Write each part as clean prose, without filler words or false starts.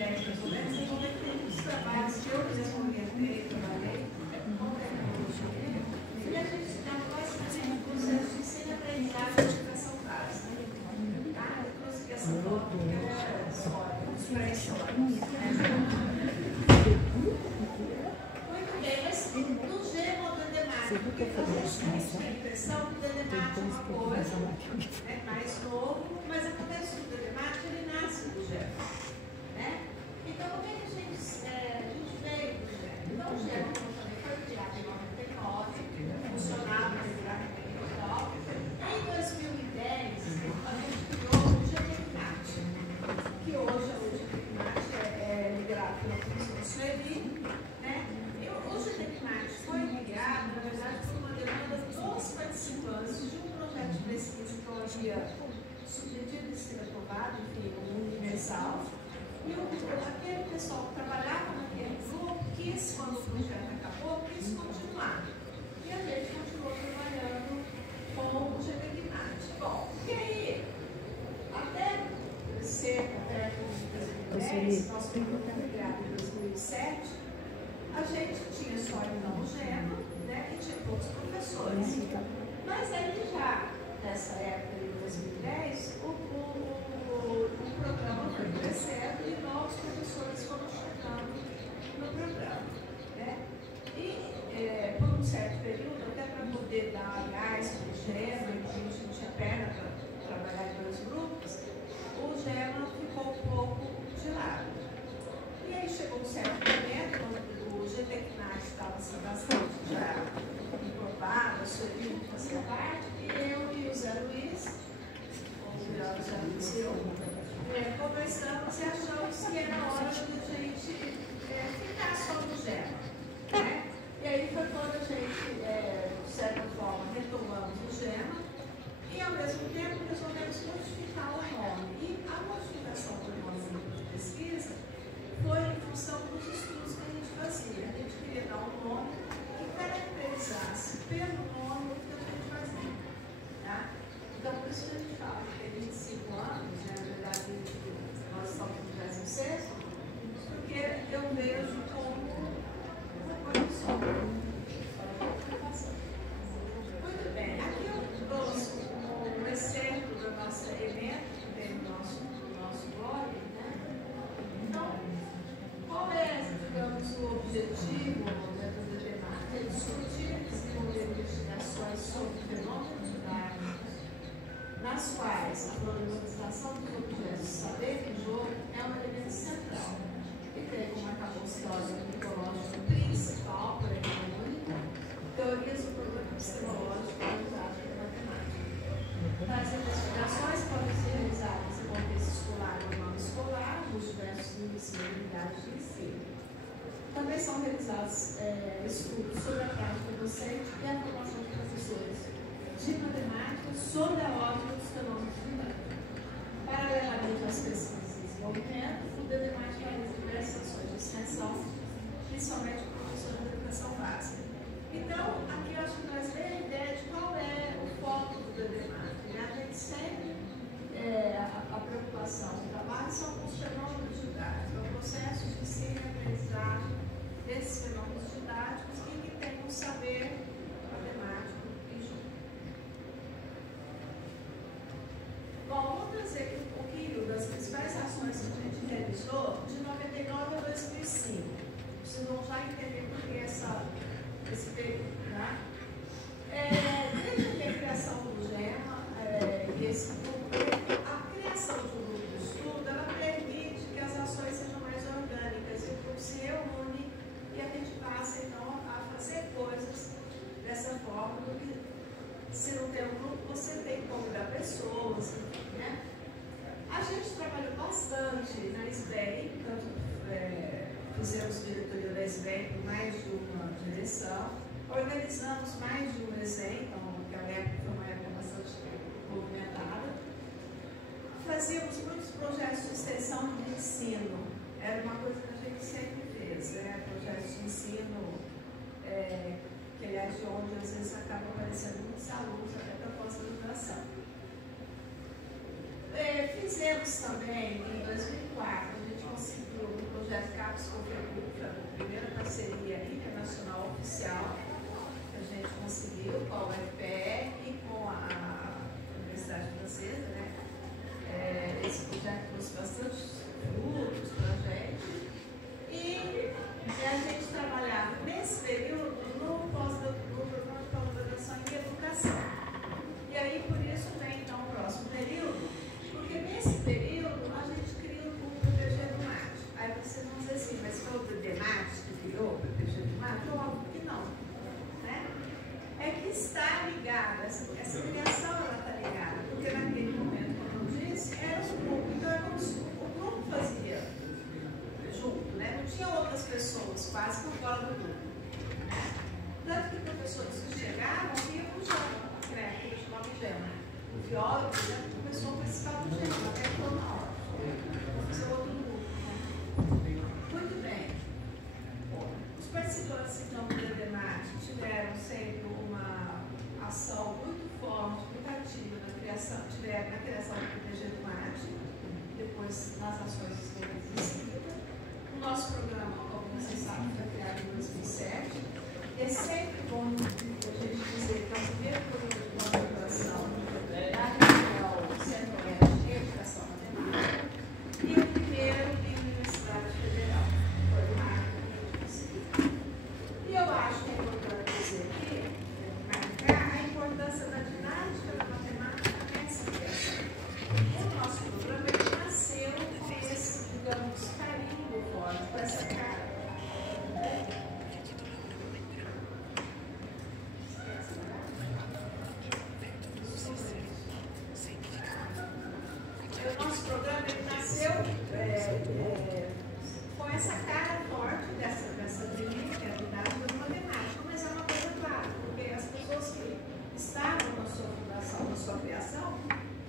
ideia, mais ou menos, é como é que tem muitos trabalhos que eu mesmo orientei, trabalhei com tecnologia, e a gente nós fazemos um processo de ensino-aprendizagem de educação básica. Tá? Eu trouxe aqui essa foto, porque ela é história, pré-história. Muito bem, mas no gênero do endemático, a gente tem a impressão que o endemático é uma coisa mais novo, mas acontece que o endemático ele nasce do gênero. Né? Então, como é que a gente veio do gênero? Então, o gênero, como eu falei, foi criado em 99, funcionava em 99. Em 2010, a gente criou o GTCNAT, que hoje o GTCNAT é liderado pela Comissão Sueli, né? E o GTCNAT foi criado, na verdade, por uma demanda dos participantes de um projeto de pesquisa que eu havia submetido e sido aprovado, enfim, um universal. E aquele pessoal que trabalhava naquele grupo quis, quando o projeto acabou, quis continuar. E a gente continuou trabalhando com o GTCNAT. Bom, e aí, até cerca de 2010, nosso programa foi criado em 2007, a gente tinha só então o GEMA, né, e tinha poucos professores. Mas aí já, nessa época de 2010, o programa foi crescendo e novos professores foram chegando no programa. Né? E por um certo período, até para poder dar gás para o GEMA, a gente não tinha perna para trabalhar em dois grupos, o GEMA ficou um pouco de lado. E aí chegou um certo momento, quando o GTCNAT estava assim, bastante já aprovado, a Sueli fazia parte, e eu e o Zé Luiz, ou melhor, o Zé Luiz e eu, conversamos e achamos que era hora de a gente ficar só no GEMA. Né? E aí foi quando a gente, de certa forma, retomamos o GEMA e, ao mesmo tempo, resolvemos modificar o nome. E a modificação do nome do grupo de pesquisa foi em função dos estudos que a gente fazia. A gente queria dar um nome que caracterizasse pelo nome o que a gente fazia. Tá? Então, por isso que a gente fala que tem 25 anos, né? Na verdade, nós estamos no 16º, porque eu vejo como uma coisa só. Muito bem, aqui eu trouxe um exemplo do nosso evento que tem no nosso blog. Né? Então, qual é, digamos, o objetivo do debate? É discutir e desenvolver investigações sobre fenômenos didáticos, nas quais a problematização dos objetos de saber e jogo é um elemento central, e tem como arcabouço metodológico principal, por exemplo, única, teorias do problema epistemológico usado pela matemática. As investigações podem ser realizadas em contexto escolar ou não escolar, nos diversos níveis e unidades de ensino. Também são realizados estudos sobre a prática docente e a formação de professores de matemática sobre a órbita dos fenômenos didáticos. Paralelamente às pesquisas e desenvolvimento, o DDMAT realiza diversas ações de extensão, principalmente com professores de educação básica. Então, aqui eu acho que traz bem a ideia de qual é o foco do DDMAT. A gente sempre, a preocupação do trabalho são com os fenômenos didáticos, o processo de ensino e aprendizagem desses fenômenos didáticos e que tem um saber matemático e jurídico. Bom, vamos trazer aqui um pouquinho das principais ações que a gente realizou de 99 a 2005. Vocês vão já entender por que esse período. Né? Desde a criação do GEMA, a criação de um grupo de estudo, ela permite que as ações sejam mais orgânicas e o grupo se reúne e a gente passa então a fazer coisas dessa forma, porque se não tem um grupo, você tem que convidar pessoas, né? A gente trabalhou bastante na SBEM, então fizemos diretoria da SBEM por mais de uma direção, organizamos mais de um desenho, então naquela época foi uma época bastante movimentada. Fazíamos muitos projetos de extensão de ensino, era uma coisa que a gente sempre fez, né? Projetos de ensino, que aliás de onde às vezes acaba aparecendo muitos alunos até para pós-graduação. Fizemos também, em 2004, a gente conseguiu COFECUF, a primeira parceria internacional oficial que a gente conseguiu com a UFPR e com a Universidade Francesa, né? Esse projeto trouxe bastante frutos para a gente. E a gente trabalhava nesse período no programa de pós-graduação em educação. E aí, por isso, vem então o próximo período, porque nesse período a gente cria o grupo do PG do Mate. Aí vocês vão dizer assim, mas foi o DEMAT que criou o PG do Mate? Óbvio que não. Né? É que está ligada, essa criação ela está ligada, porque naquele momento, como eu disse, era um grupo. Então, é como se o grupo fazia junto, né? Não tinha outras pessoas quase por fora do grupo. Né? Tanto que professores que chegavam iam para o GEMA, né? Que eles chamavam GEMA. O biólogo, por exemplo, começou a participar do GEMA, até que foi uma hora. Vamos fazer outro grupo. Né? Muito bem. Os participantes, então, do DEMAT tiveram sempre uma ação muito forte, muito ativa na criação, tiveram na criação do PPG do MAT, depois nas ações em seguida. O nosso programa, como vocês sabem, foi criado em 2007. É sempre bom a gente dizer que é o primeiro programa de pós-graduação da região Centro-Oeste de Educação Matemática e o primeiro em Universidade Federal. Foi o marco que a gente conseguiu. E eu acho que é importante dizer aqui, marcar a importância da didática da matemática nessa criação. O nosso programa nasceu com esse, digamos, carinho forte, com essa cara. O nosso programa nasceu com essa cara forte dessa realidade da matemática, mas é uma coisa clara, porque as pessoas que estavam na sua fundação, na sua criação,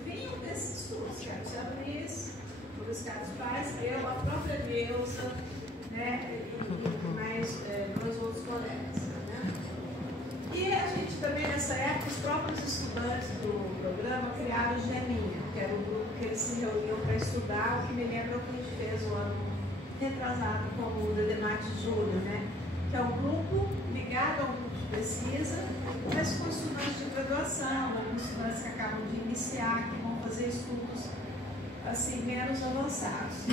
vinham desses estudos, que era o Zé Luiz, o Luiz Carlos Paz, eu, a própria Neuza, né, e mais dois outros colegas. Né? E a gente também, nessa época, os próprios estudantes do programa criaram o GEMINHA, que era o grupo que eles se reuniam para estudar, o que me lembra o que a gente fez o ano retrasado com o DEMAT Júnior, né? Que é um grupo ligado a um grupo de pesquisa, mas com estudantes de graduação, com estudantes que acabam de iniciar, que vão fazer estudos assim, menos avançados.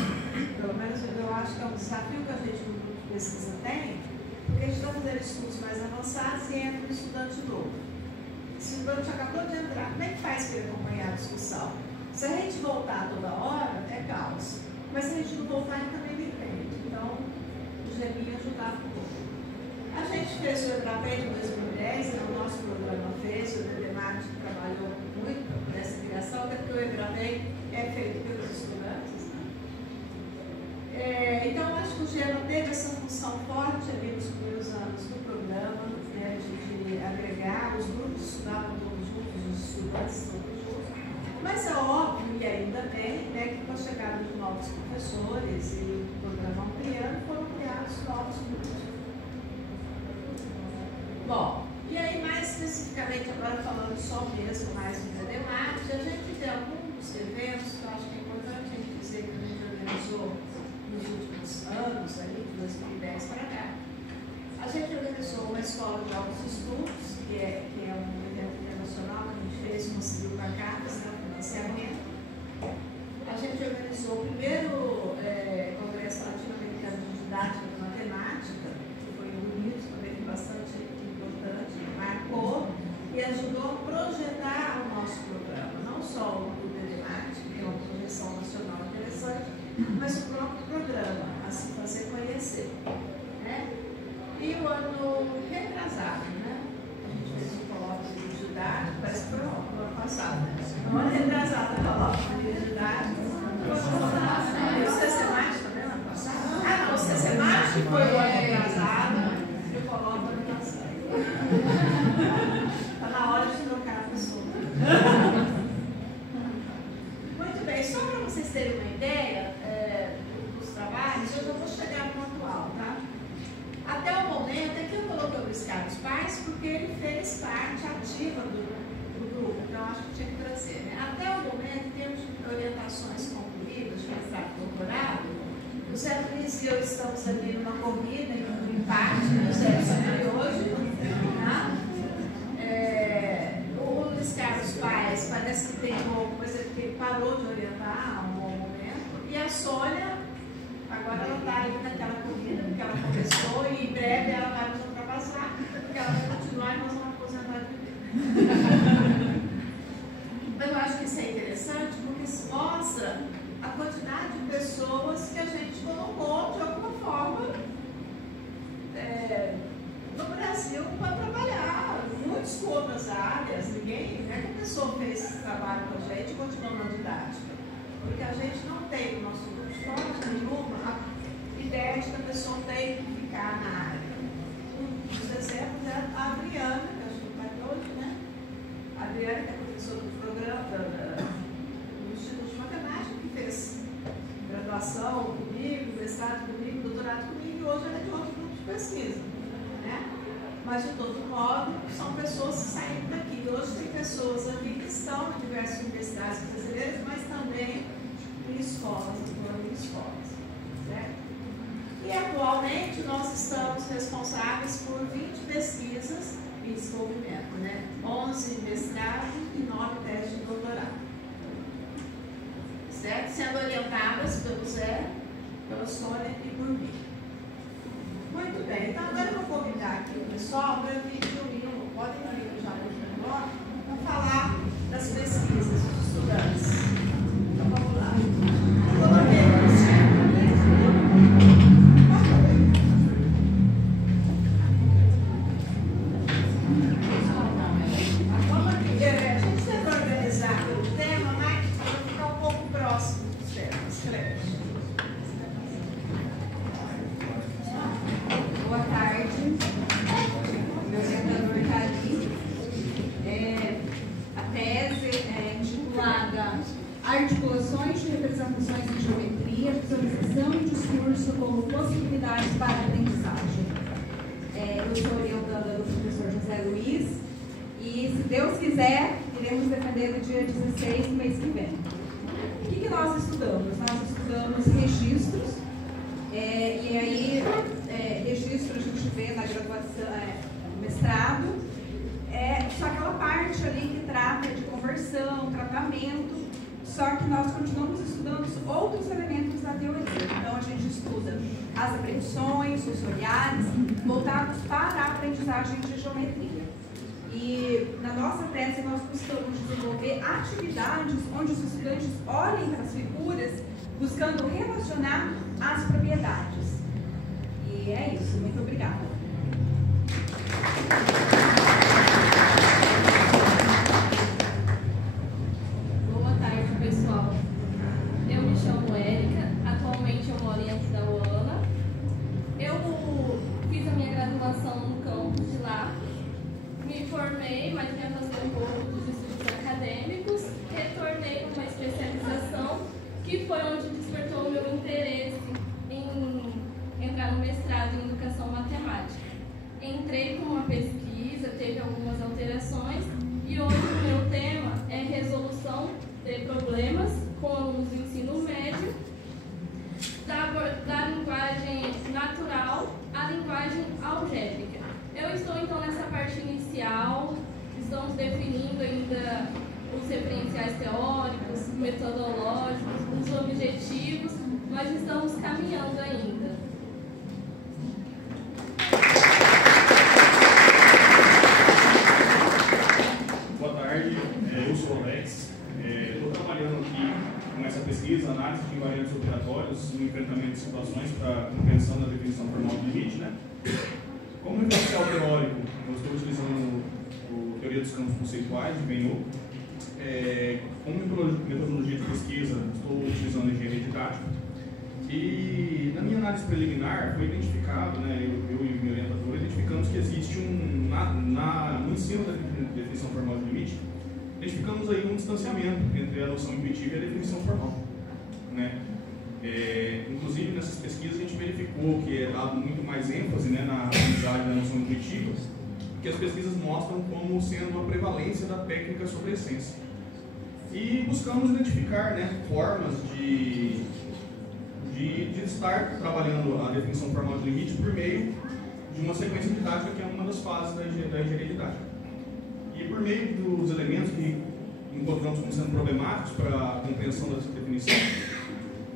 Pelo menos eu acho que é um desafio que a gente no grupo de pesquisa tem, porque a gente está fazendo estudos mais avançados e entra um estudante novo. Se o estudante acabou de entrar, como é que faz para ele acompanhar a discussão? Se a gente voltar toda hora, é caos. Mas se a gente não voltar, ele também me entende. Então, o GEMINHA ajudava um pouco. A gente fez o EBRAPEI em 2010, né? O nosso programa fez, o DEMAT trabalhou muito nessa criação, até porque o EBRAPEI é feito pelos estudantes. Né? Então, acho que o GEMA teve essa função forte ali nos primeiros anos do programa, né? de agregar, os grupos estudavam todos juntos, os estudantes todos juntos. Mas é óbvio, e ainda bem, né, que com a chegada de novos professores e o programa ampliando, foram criados novos grupos. Bom, e aí mais especificamente, agora falando só mesmo mais do DEMAT, a gente tem alguns eventos que eu acho que é importante a gente dizer que a gente organizou nos últimos anos, ali, de 2010 para cá. A gente organizou uma escola de altos estudos, que é um evento internacional que a gente fez, conseguiu bancadas, né, financiamento. A gente organizou o primeiro Congresso Latino-Americano de Didática de Matemática, que foi bonito, também bastante importante, marcou e ajudou a projetar o nosso programa, não só o DEMAT, que é uma projeção nacional interessante, mas o próprio programa, a se fazer conhecer. Né? E o ano retrasado, né? A gente fez um colóquio de didática, parece que foi o ano passado, né? O ano retrasado, o colóquio de didática. O CCMAT também ano passado? Ah, não, o CCMAT foi o ano retrasado e o colóquio ano passado. Está na hora de trocar a pessoa. Muito bem, só para vocês terem uma ideia dos trabalhos, eu já vou chegar no atual, tá? Até o momento, aqui eu coloquei o Luiz Carlos Paz, porque ele fez parte ativa do grupo, então acho que tinha que trazer. Né? Até o momento, em termos de orientações concluídas, de mestrado e doutorado, o Zé Luiz e eu estamos ali numa corrida, em um empate no de hoje. Tá? O Luiz Carlos Paes parece que tem pouco, mas é porque ele parou de orientar há um bom momento. E a Sônia, agora ela está ali naquela corrida, porque ela começou e em breve ela vai nos ultrapassar, porque ela vai continuar e nós vamos aposentar de vida. Mas eu acho que isso é interessante porque isso mostra a quantidade de pessoas que a gente colocou de alguma forma no Brasil para trabalhar, muitos com outras áreas. Ninguém, não é que a pessoa fez esse trabalho com a gente e continuou na didática, porque a gente não tem no nosso grupo de forma nenhuma a ideia de que a pessoa tem que ficar na área. Um dos exemplos é a Adriana, que acho que está aqui hoje, né? A Adriana, que é professora do programa do Instituto de Matemática, que fez graduação comigo, mestrado comigo, doutorado comigo, e hoje ela é de outro grupo de pesquisa. Né? Mas, de todo modo, são pessoas que saíram daqui. Hoje tem pessoas aqui que estão em diversas universidades brasileiras, mas também em escolas, atuando em escolas. Certo? E, atualmente, nós estamos responsáveis por 20 pesquisas em desenvolvimento, né? 11 mestrados e 9 testes de doutorado. Certo? Sendo orientadas pelo Zé, pela Sônia e por mim. Muito bem, então agora eu vou convidar aqui o pessoal para vir reunir, podem vir já no bloco, para falar das pesquisas dos estudantes. Então vamos lá. A gente tenta organizar o tema, mas para ficar um pouco próximo dos temas. Boa tarde, meu orientador está ali. A tese é intitulada Articulações de representações em geometria, visualização e discurso como possibilidades para a aprendizagem. Eu sou orientanda do professor José Luiz e, se Deus quiser, iremos defender no dia 16 do mês que vem. O que nós estudamos? Nós estudamos registros, e aí registro a gente vê na graduação, mestrado, só aquela parte ali que trata de conversão, tratamento, só que nós continuamos estudando outros elementos da teoria. Então a gente estuda as apreensões, os olhares, voltados para a aprendizagem de geometria. E na nossa tese nós buscamos desenvolver atividades onde os estudantes olhem para as figuras, buscando relacionar as propriedades. E é isso, muito obrigada. Boa tarde, pessoal. Eu me chamo Érica, atualmente eu moro em Aquidauana. Eu fiz a minha graduação no campus de lá, me formei, mas me afastei um pouco dos estudos acadêmicos, retornei para uma especialização, que foi onde despertou o meu interesse em entrar no mestrado em educação matemática. Entrei com uma pesquisa, teve algumas alterações, e hoje o meu tema é resolução de problemas com alunos do ensino médio, da linguagem natural à linguagem algébrica. Eu estou então nessa parte inicial, estamos definindo ainda os referenciais teóricos, metodológicos, os objetivos, mas estamos caminhando ainda. Boa tarde, eu sou o Alex. Estou trabalhando aqui com essa pesquisa, análise de invariantes operatórios no enfrentamento de situações para compreensão da definição formal do limite, né? Como referencial teórico, eu estou utilizando a teoria dos campos conceituais de Benioff. Como metodologia de pesquisa, estou utilizando a engenharia didática. E na minha análise preliminar foi identificado, né, eu e o meu orientador identificamos que existe no ensino da definição formal de limite, identificamos aí um distanciamento entre a noção intuitiva e a definição formal, né? Inclusive nessas pesquisas a gente verificou que é dado muito mais ênfase, né, na aprendizagem da noção intuitiva, que as pesquisas mostram como sendo a prevalência da técnica sobre a essência. E buscamos identificar, né, formas de de estar trabalhando a definição formal de limite por meio de uma sequência didática que é uma das fases da engenharia didática. E por meio dos elementos que encontramos como sendo problemáticos para a compreensão dessa definição,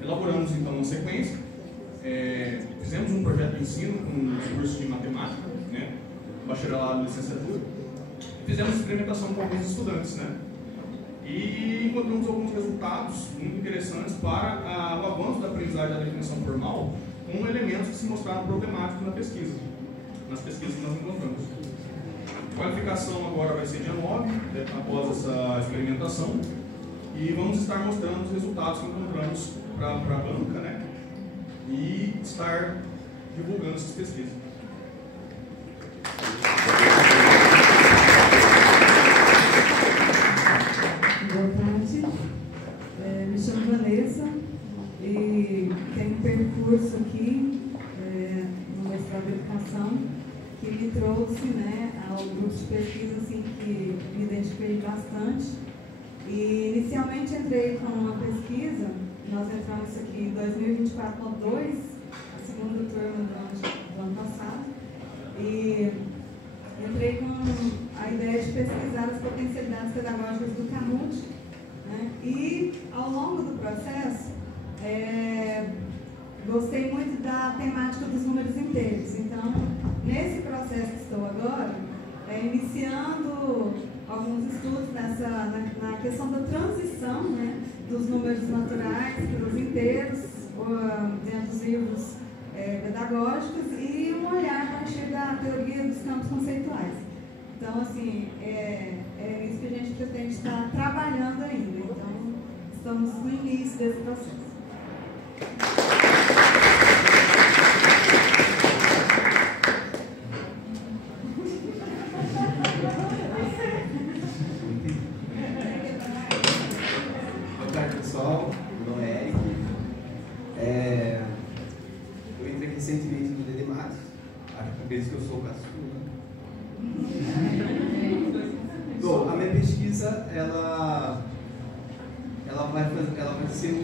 elaboramos então uma sequência, fizemos um projeto de ensino com os cursos de matemática, né, bacharelado e licenciatura, e fizemos experimentação com alguns estudantes, né, e encontramos alguns resultados muito interessantes para o avanço da aprendizagem da definição formal com elementos que se mostraram problemáticos nas pesquisas que nós encontramos. A qualificação agora vai ser dia 9, após essa experimentação, e vamos estar mostrando os resultados que encontramos para a banca, né, e estar divulgando essas pesquisas. Boa tarde, me chamo Vanessa e tenho um percurso aqui no mestrado de Educação que me trouxe, né, ao grupo de pesquisa assim, que me identifiquei bastante. E inicialmente entrei com uma pesquisa, nós entramos aqui em 2024 com 2, a segunda turma do ano passado, e entrei com a ideia de pesquisar as potencialidades pedagógicas do Canute, né? E ao longo do processo, gostei muito da temática dos números inteiros. Então, nesse processo que estou agora, iniciando alguns estudos na questão da transição, né, dos números naturais para os inteiros, dentro dos livros pedagógicos, e um olhar a partir da teoria dos campos conceituais. Então, assim, é isso que a gente pretende estar trabalhando ainda. Então, estamos no início desse processo. Boa tarde, pessoal. Meu nome é Eric. Eu entrei recentemente no DD Matos. Acho que por isso que eu sou o caçula. Bom, a minha pesquisa, ela vai ser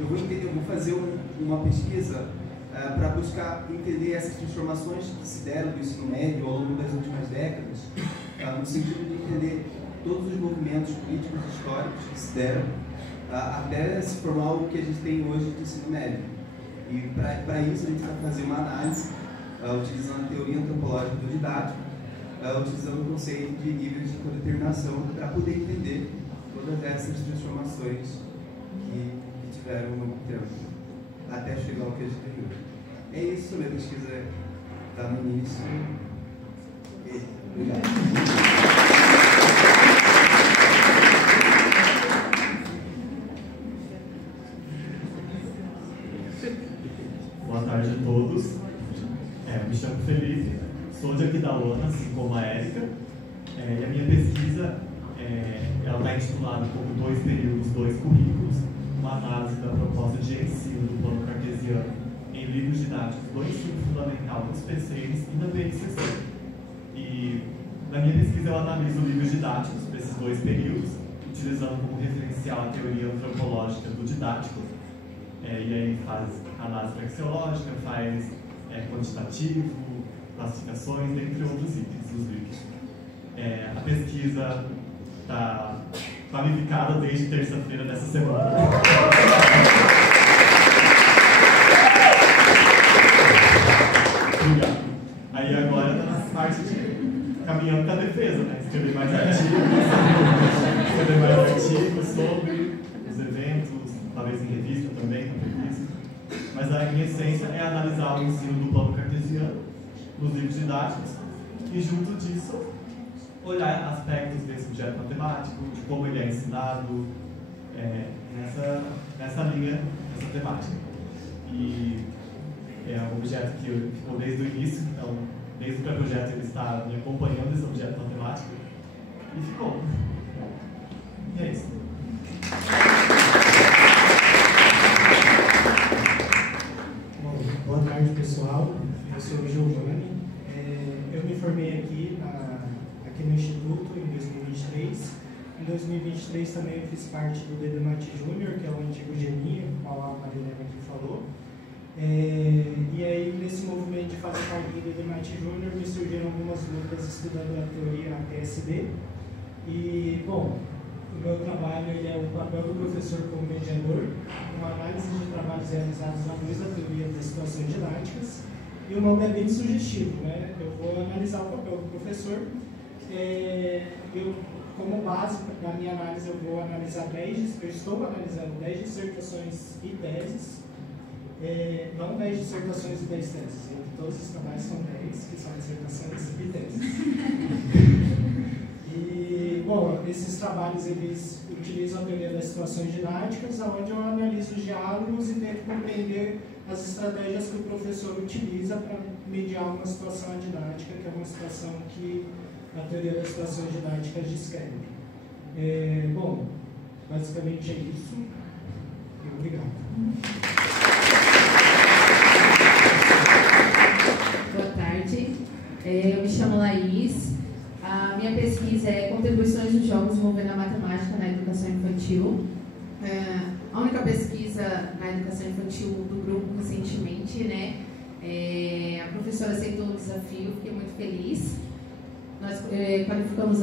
eu vou fazer uma pesquisa para buscar entender essas transformações que se deram do ensino médio ao longo das últimas décadas, no sentido de entender todos os movimentos políticos e históricos que se deram até se formar o que a gente tem hoje de ensino médio. E para isso a gente vai fazer uma análise utilizando a teoria antropológica do didático, utilizando o conceito de níveis de codeterminação para poder entender todas essas transformações que tiveram no tempo, até chegar ao que a gente tem hoje. É isso, minha pesquisa está no início. Obrigado. Boa tarde a todos. Me chamo Felipe, sou de Aquidauana, assim como a Érica. E a minha pesquisa ela está intitulada como 2 períodos, 2 currículos, uma análise da proposta de ensino do plano cartesiano em livros didáticos do ensino fundamental dos PCs e da BNCC. E na minha pesquisa eu analiso livros didáticos para esses 2 períodos, utilizando como referencial a teoria antropológica do didático, e aí faz análise praxeológica, faz quantitativo, classificações, entre outros itens dos livros. A pesquisa está qualificada desde terça-feira dessa semana. Obrigado. Aí agora está na parte de caminhando para a defesa, né? Escrever mais artigos sobre os eventos, talvez em revista também, mas a minha essência é analisar o ensino do plano cartesiano nos livros didáticos e, junto disso, olhar aspectos desse objeto matemático, de como ele é ensinado, nessa linha, nessa temática. E é um objeto que ficou desde o início, então, desde o pré-projeto ele está me acompanhando esse objeto matemático, e ficou. E é isso. Bom, boa tarde, pessoal. Eu sou o Giovanni. Eu me formei aqui no Instituto em 2023 Em 2023 também eu fiz parte do DDMAT Júnior, que é o antigo GENI, o qual a Marilena aqui falou. E aí, nesse movimento de fazer parte do DDMAT Júnior, me surgiram algumas lutas estudando a teoria TSD. E, bom, o meu trabalho ele é o papel do professor como mediador, uma análise de trabalhos realizados à luz da teoria das situações didáticas. E o nome é bem sugestivo, né? Eu vou analisar o papel do professor. Como base da minha análise, eu estou analisando 10 dissertações e teses, não 10 dissertações e 10 teses, entre todos os trabalhos são 10, que são dissertações e teses. E, bom, esses trabalhos, eles utilizam a teoria das situações didáticas, onde eu analiso os diálogos e tento compreender as estratégias que o professor utiliza para mediar uma situação didática, que é uma situação que a teoria das situações didáticas descreve. Bom, basicamente é isso. Obrigado. Boa tarde, eu me chamo Laís. A minha pesquisa é Contribuições dos Jogos envolvendo a matemática na educação infantil. A única pesquisa na educação infantil do grupo recentemente, né? A professora aceitou o desafio, fiquei muito feliz. Nós qualificamos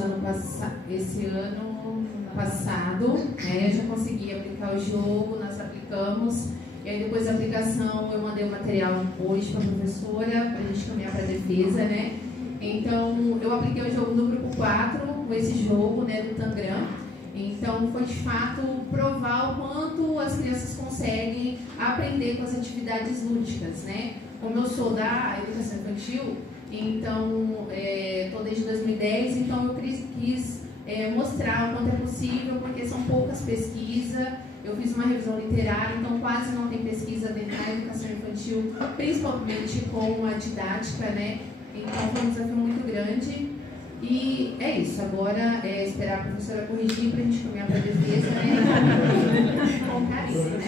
esse ano passado, né? Eu já consegui aplicar o jogo, nós aplicamos, e aí depois da aplicação eu mandei o material hoje para a professora, para a gente caminhar para a defesa, né? Então, eu apliquei o jogo do grupo 4, com esse jogo, né, do Tangram. Então, foi de fato provar o quanto as crianças conseguem aprender com as atividades lúdicas, né? Como eu sou da educação infantil, então, estou desde 2010, então eu quis mostrar o quanto é possível, porque são poucas pesquisas. Eu fiz uma revisão literária, então quase não tem pesquisa dentro da educação infantil, principalmente com a didática, né? Então foi um desafio muito grande. E é isso, agora é esperar a professora corrigir para a gente caminhar para a defesa, né? Com carinho, né?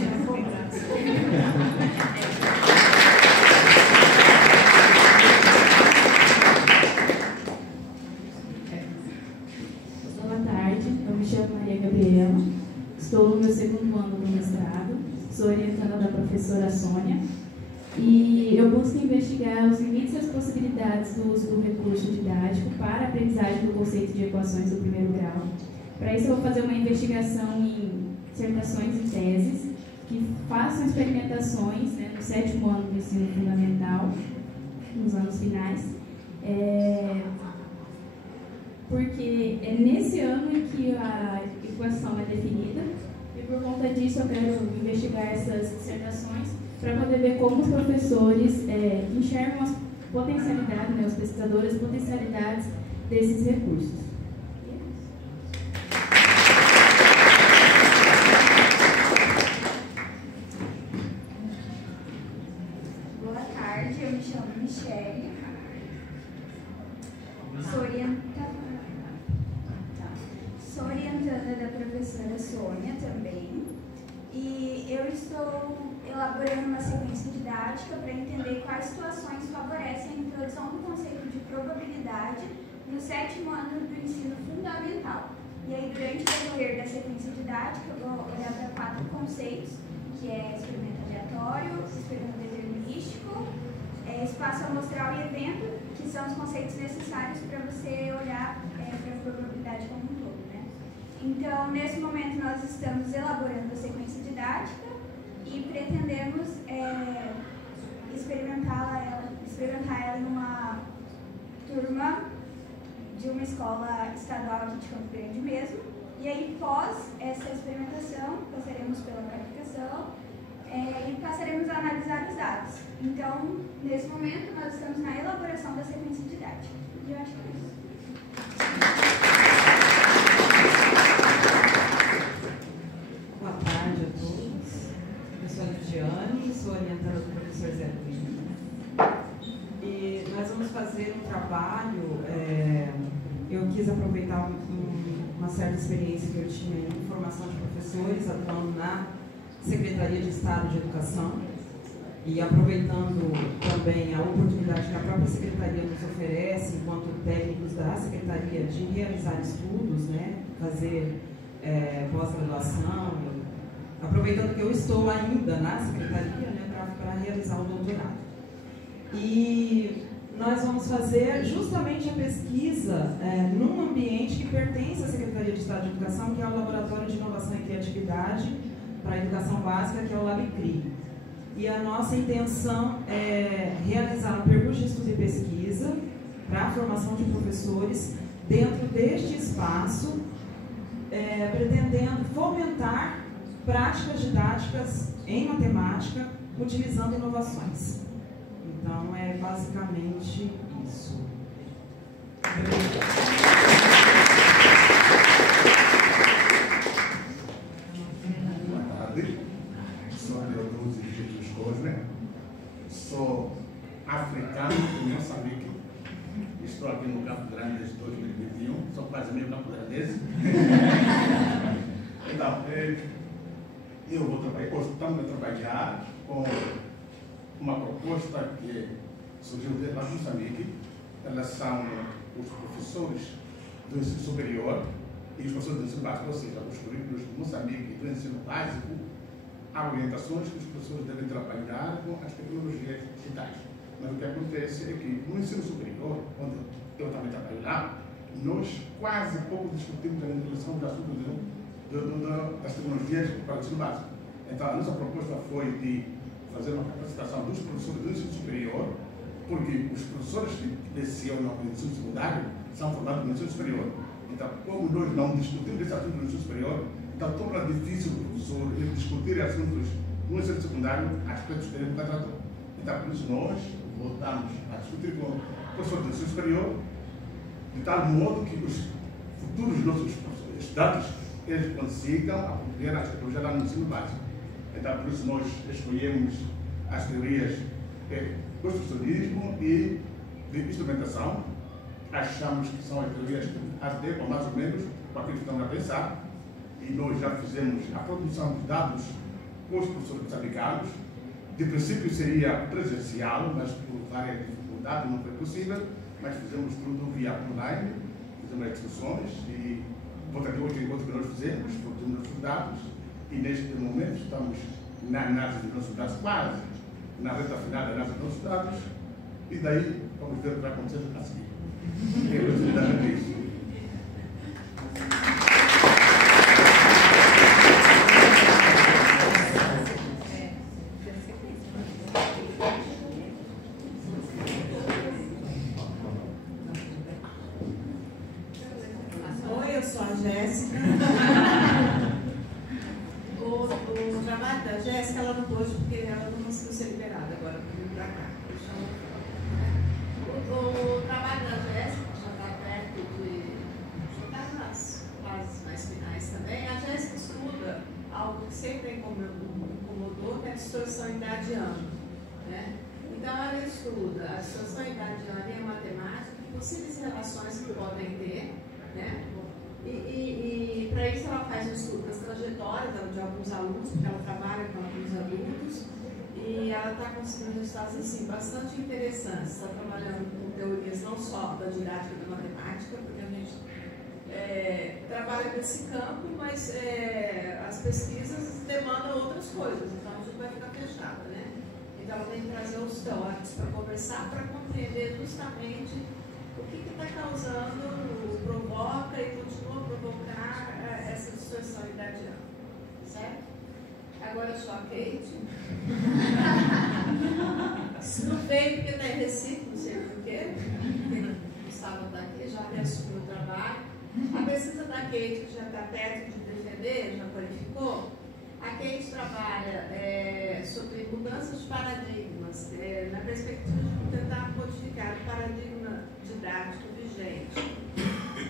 Boa tarde, eu me chamo Maria Gabriela, estou no meu segundo ano do mestrado, sou orientada da professora Sônia. E eu busco investigar os limites e as possibilidades do uso do recurso didático para a aprendizagem do conceito de equações do primeiro grau. Para isso, eu vou fazer uma investigação em dissertações e teses que façam experimentações, né, no 7º ano do ensino fundamental, nos anos finais, porque é nesse ano em que a equação é definida, e por conta disso eu quero investigar essas dissertações para poder ver como os professores enxergam as potencialidades, né, os pesquisadores, as potencialidades desses recursos. Boa tarde, eu me chamo Michele, sou orientada da professora Sônia também, e eu estou elaborando uma sequência didática para entender quais situações favorecem a introdução do conceito de probabilidade no 7º ano do ensino fundamental. E aí, durante o decorrer da sequência didática, eu vou olhar para 4 conceitos, que é experimento aleatório, experimento determinístico, espaço amostral e evento, que são os conceitos necessários para você olhar para a probabilidade como um todo, né? Então, nesse momento, nós estamos elaborando a sequência didática e pretendemos experimentar ela em uma turma de uma escola estadual aqui de Campo Grande mesmo. E aí, pós essa experimentação, passaremos pela qualificação e passaremos a analisar os dados. Então, nesse momento, nós estamos na elaboração da sequência didática. E eu acho que é isso. Boa tarde a todos. Eu sou a Lidiane, sou orientada do professor Zé Luiz. E nós vamos fazer um trabalho, eu quis aproveitar uma certa experiência que eu tinha em formação de professores, atuando na Secretaria de Estado de Educação. e aproveitando também a oportunidade que a própria Secretaria nos oferece, enquanto técnicos da Secretaria, de realizar estudos, né, fazer pós-graduação, aproveitando que eu estou ainda na Secretaria, né, para realizar o doutorado. E nós vamos fazer justamente a pesquisa num ambiente que pertence à Secretaria de Estado de Educação, que é o Laboratório de Inovação e Criatividade para a Educação Básica, que é o LabCRI. E a nossa intenção é realizar um percurso de estudo e pesquisa para a formação de professores dentro deste espaço, pretendendo fomentar práticas didáticas em matemática, utilizando inovações. Então, é basicamente isso. Boa tarde. Sou Leodoro Jesus Cosme. Sou africano de Moçambique. Estou aqui no Campo Grande desde 2021. Sou quase meio Campo Grandense. Então, eu vou trabalhar, estamos a trabalhar com uma proposta que surgiu desde lá em Moçambique, elas são os professores do ensino superior e os professores do ensino básico, ou seja, os currículos de Moçambique do ensino básico, há orientações que os professores devem trabalhar com as tecnologias digitais. Mas o que acontece é que no ensino superior, onde eu também trabalho lá, nós quase pouco discutimos a relação dos assuntos das tecnologias para o ensino básico. Então, a nossa proposta foi de fazer uma capacitação dos professores do ensino superior, porque os professores que lecionam no ensino secundário são formados no ensino superior. Então, como nós não discutimos esse assunto no ensino superior, então torna difícil para o professor discutir assuntos no ensino secundário, aspectos que ele nunca tratou. Então, por isso nós voltamos a discutir com o professor do ensino superior, de tal modo que os futuros nossos estudantes eles consigam apropriar as tecnologias lá no ensino básico. Então, por isso nós escolhemos as teorias de construcionismo e de instrumentação. Achamos que são as teorias que adequam mais ou menos com aquilo que estamos a pensar. E nós já fizemos a produção de dados com os professores moçambicanos. De princípio seria presencial, mas por várias dificuldades não foi possível. Mas fizemos tudo via online, fizemos as discussões e de hoje em outro que nós fizemos, produzimos nossos dados e neste momento estamos na análise dos nossos dados, quase na reta final da análise dos nossos dados, e daí vamos ver o que vai acontecer a seguir. Eu gostaria de dar isso. Oi, eu sou a Jéssica. O trabalho da Jéssica, ela não pôde porque ela não conseguiu ser liberada agora para vir para cá. O trabalho da Jéssica já está perto de... já está nas fases mais finais também. A Jéssica estuda algo que sempre incomodou, que é a distorção idadiana, né? Então, ela estuda a distorção idadiana e a matemática, possíveis relações que podem ter, né? E para isso ela faz um estudo das trajetórias de alguns alunos, porque ela trabalha com alguns adultos, e ela está conseguindo resultados assim, bastante interessantes. Está trabalhando com teorias não só da didática da matemática, porque a gente trabalha nesse campo, mas as pesquisas demandam outras coisas, então a gente vai ficar fechada, né? Então ela tem que trazer os teóricos para conversar, para compreender justamente o que está causando, provoca e continua a provocar essa distorção idadiana, certo? Agora eu sou a Kate. Não veio porque está em Recife, não sei porquê. Gustavo está aqui, já reassumiu o trabalho. A pesquisa da Kate, que já está perto de defender, já qualificou. A Kate trabalha sobre mudanças de paradigmas, na perspectiva de tentar modificar o paradigma didático vigente,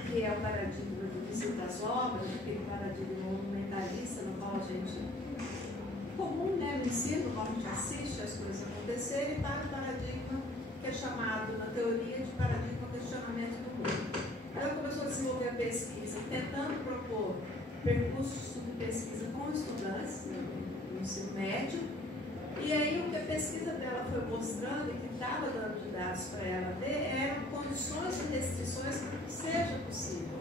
que é o paradigma de visita às obras, aquele paradigma monumentalista no qual a gente, comum, né, no ensino, no qual a gente assiste as coisas acontecerem, para o paradigma que é chamado, na teoria, de paradigma questionamento do mundo. Ela começou a desenvolver a pesquisa, tentando propor percursos de pesquisa com estudantes no ensino médio, e aí o que a pesquisa pesquisa dela foi mostrando que estava dando de dados para ela ver eram condições e restrições para que seja possível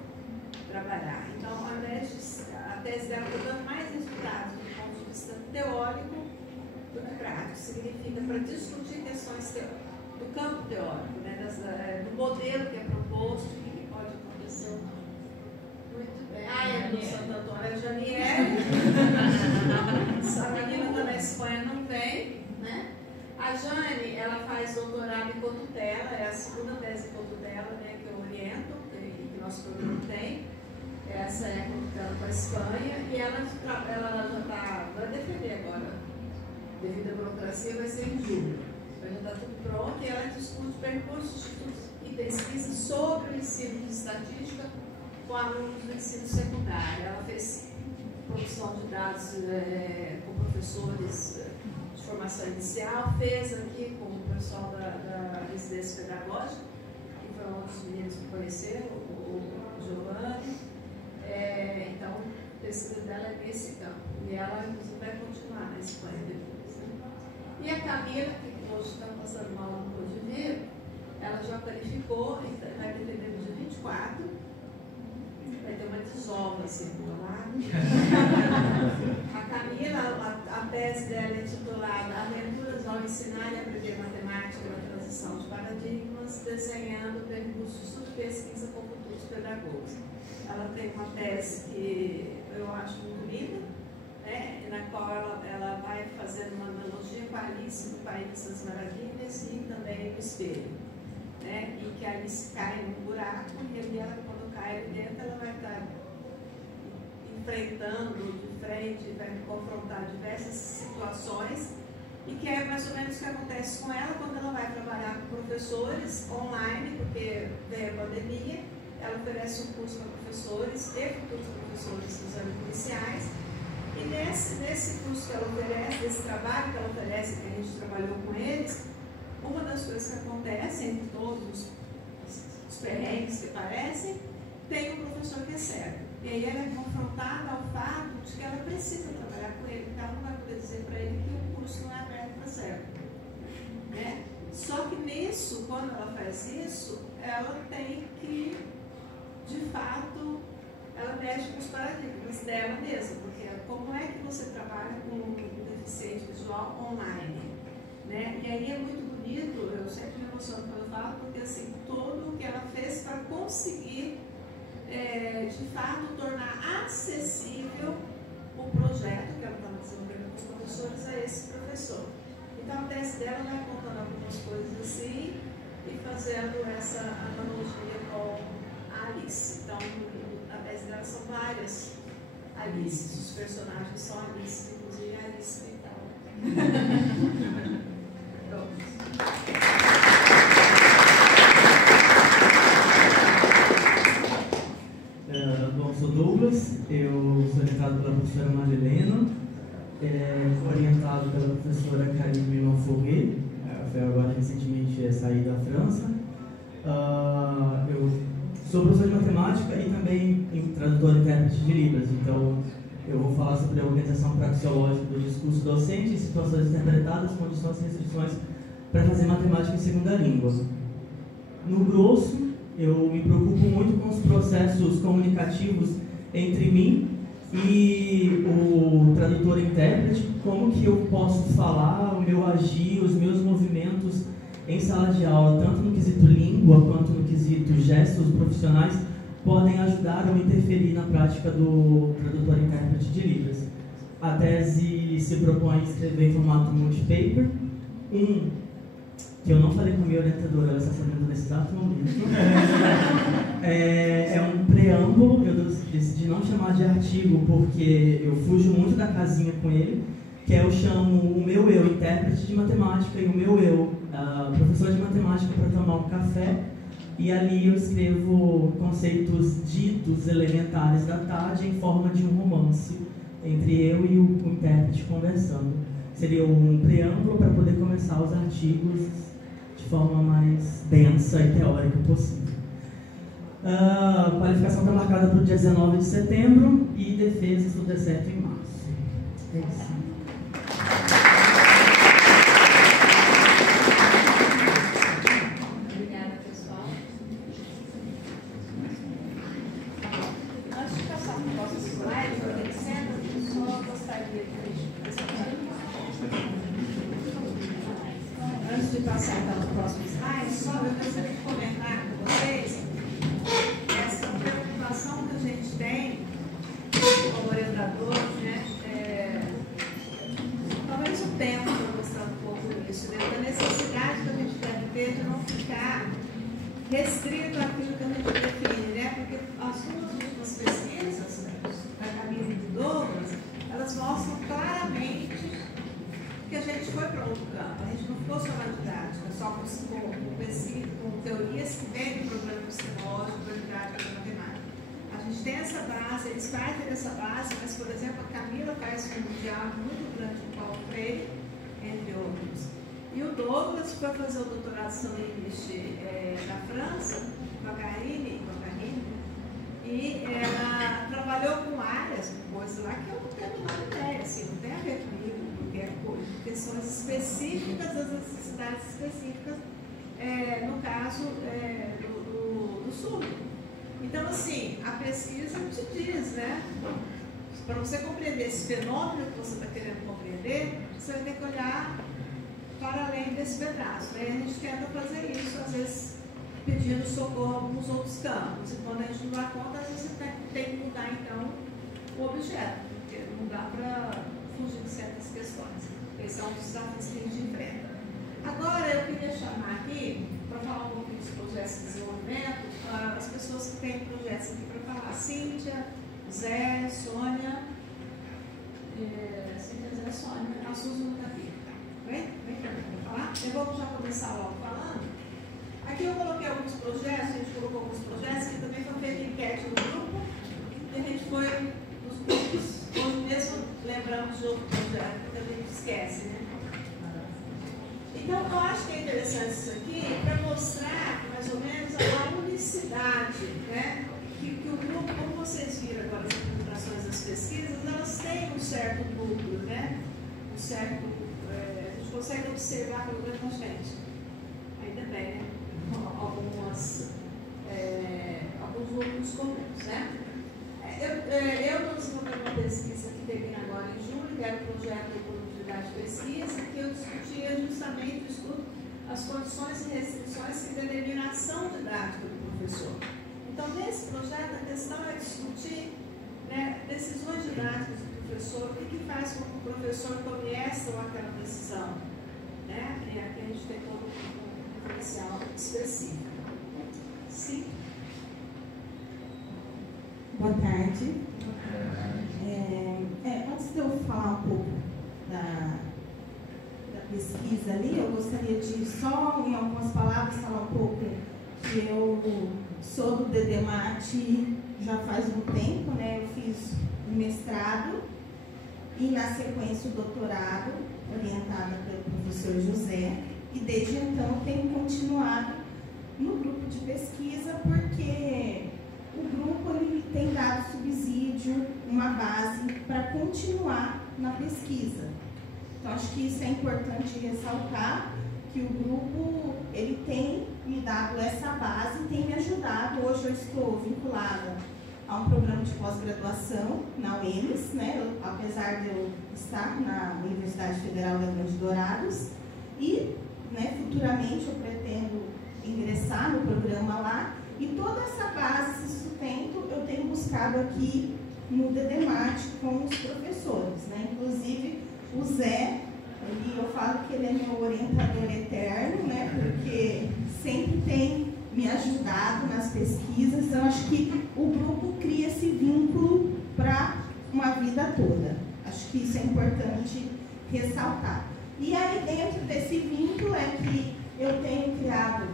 trabalhar. Então, ao invés de, a tese dela está dando mais resultados do ponto de vista teórico do que prático. Significa para discutir questões do campo teórico, né, do modelo que é proposto e que pode acontecer ou não. Muito bem. É do Santo Antônio, a Janiele. A menina está na Espanha, não vem, né? A Jane, ela faz doutorado em cotutela, é a segunda tese em cotutela, né, que eu oriento, que nosso programa tem. Essa é a cotutela para a Espanha, e ela já vai defender agora, devido à burocracia, vai ser em julho. Já está tudo pronto, e ela discute percursos de estudos e pesquisa sobre o ensino de estatística com alunos do ensino secundário. Ela fez produção de dados com professores de formação inicial, fez aqui com o pessoal da residência pedagógica, que foi um dos meninos que conheceram, o Giovanni. Então, a pesquisa dela é nesse campo. E ela, inclusive, vai continuar na Espanha depois. Né? E a Camila, que hoje está passando mal no Código de Vir, ela já qualificou, vai defender no dia 24. Vai ter uma desova assim do lado. A Camila, a tese dela é intitulada Aventuras ao Ensinar e Aprender Matemática na Transição de Paradigmas, desenhando percursos de pesquisa com futuros pedagogos. Ela tem uma tese que eu acho muito linda, né, na qual ela vai fazendo uma analogia com a Alice do País das Maravilhas e também o espelho. Né, e que a Alice cai num buraco e ali ela, quando cai ali dentro, ela vai estar enfrentando de frente, vai confrontar diversas situações, e que é mais ou menos o que acontece com ela quando ela vai trabalhar com professores online, porque veio a pandemia. Ela oferece um curso para professores e futuros professores dos anos iniciais, e nesse curso que ela oferece, desse trabalho que ela oferece, que a gente trabalhou com eles, uma das coisas que acontece entre todos os perrengues que aparecem, tem um professor que é cego. E aí ela é confrontada ao fato de que ela precisa trabalhar com ele, porque ela não vai poder dizer para ele que o curso não é aberto para cego. Né? Só que nisso, quando ela faz isso, ela tem que, de fato, ela mexe com os paradigmas dela mesma, porque como é que você trabalha com um deficiente visual online? Né? E aí é muito bonito, eu sempre me emociono quando eu falo, porque assim, tudo o que ela fez para conseguir, de fato, tornar acessível o projeto que ela estava desenvolvendo com os professores a esse professor. Então a tese dela vai contando algumas coisas assim e fazendo essa analogia com a Alice. Então a tese dela são várias Alices, os personagens são Alice, inclusive a Alice e tal. Bom, sou Douglas, eu sou orientado pela professora Marilena, orientado pela professora Karine Manfouré, foi agora recentemente saí da França. Eu sou professor de matemática e também tradutor e intérprete de Libras, então eu vou falar sobre a organização praxeológica do discurso docente em situações interpretadas, condições e restrições para fazer matemática em segunda língua. No grosso, eu me preocupo muito com os processos comunicativos entre mim e o tradutor e intérprete, como que eu posso falar, o meu agir, os meus movimentos em sala de aula, tanto no quesito língua quanto no quesito gestos profissionais, podem ajudar ou interferir na prática do tradutor e intérprete de Libras. A tese se propõe escrever em formato multipaper, que eu não falei com a minha orientadora, ela está sabendo nesse exato momento. É um preâmbulo, eu decidi não chamar de artigo porque eu fujo muito da casinha com ele, que eu chamo o meu eu intérprete de matemática e o meu eu professor de matemática para tomar um café, e ali eu escrevo conceitos ditos elementares da tarde em forma de um romance entre eu e o intérprete conversando. Seria um preâmbulo para poder começar os artigos de forma mais densa e teórica possível. A qualificação está marcada para o dia 19 de setembro e defesa, se tudo der certo, em março. É isso. de passar para o próximo slide, só eu gostaria de comentar com vocês essa preocupação que a gente tem como orientador, né? Talvez o tempo para mostrar um pouco isso, né? Da necessidade que a gente deve ter de não ficar restrito àquilo que a gente define, né? Porque as duas últimas pesquisas, da Camila e do Douglas, elas mostram claramente que a gente foi para outro campo. A gente não ficou só na didática, só com teorias que vêm do programa epistemológico, da didática da matemática. A gente tem essa base, eles partem dessa base, mas, por exemplo, a Camila faz um diálogo muito grande com o Paulo Freire, entre outros. E o Douglas foi fazer o doutorado sanduíche na França, com a Karine, e ela trabalhou com áreas, com coisas lá que eu não tenho nada ideia, assim, não tem a ver comigo, questões específicas das necessidades específicas, no caso do surdo. Então, assim, a pesquisa te diz, né? Para você compreender esse fenômeno que você está querendo compreender, você vai ter que olhar para além desse pedaço. Aí a gente tenta fazer isso, às vezes pedindo socorro em alguns outros campos. E quando a gente não dá conta, às vezes você tem que mudar, então, o objeto, porque não dá para fugir de certas questões. Esses são os desafios que a gente enfrenta. Agora, eu queria chamar aqui, para falar um pouquinho dos projetos de desenvolvimento, as pessoas que têm projetos aqui para falar. Cíntia, Zé, Sônia, a Suzy não está aqui. Vem para falar? Eu vou já começar logo falando. Aqui eu coloquei alguns projetos, a gente colocou alguns projetos que também foi feita enquete no grupo, e a gente foi nos grupos, hoje mesmo lembramos de outro projeto, que a gente esquece, né? Então, eu acho que é interessante isso aqui para mostrar, mais ou menos, a unicidade, né? Que o grupo, como vocês viram agora as apresentações das pesquisas, elas têm um certo núcleo, né? Um certo, a gente consegue observar pelo menos na gente. Ainda bem, né? Alguns núcleos comuns, né? Eu desenvolvi uma pesquisa que termina agora em julho, que era o projeto de produtividade de pesquisa, que eu discutia justamente as condições e restrições que determinam a ação didática do professor. Então, nesse projeto, a questão é discutir, né, decisões didáticas do professor, o que faz com que o professor tome essa ou aquela decisão. Né? E aqui a gente tem todo um referencial específico. Sim. Boa tarde. Antes de eu falar um pouco da pesquisa ali, eu gostaria de só, em algumas palavras, falar um pouco que eu sou do DDMAT já faz um tempo, né? Eu fiz o mestrado e, na sequência, o doutorado, orientada pelo professor José, e desde então tenho continuado no grupo de pesquisa, porque o grupo ele tem dado subsídio, uma base para continuar na pesquisa. Então, acho que isso é importante ressaltar, que o grupo ele tem me dado essa base e tem me ajudado. Hoje eu estou vinculada a um programa de pós-graduação na UEMS, né? Apesar de eu estar na Universidade Federal da Grande Dourados, e, né, futuramente eu pretendo ingressar no programa lá, e toda essa base, esse sustento, eu tenho buscado aqui no DDMAT com os professores, né? Inclusive o Zé, eu falo que ele é meu orientador eterno, né? Porque sempre tem me ajudado nas pesquisas. Então, acho que o grupo cria esse vínculo para uma vida toda. Acho que isso é importante ressaltar. E aí, dentro desse vínculo, é que eu tenho criado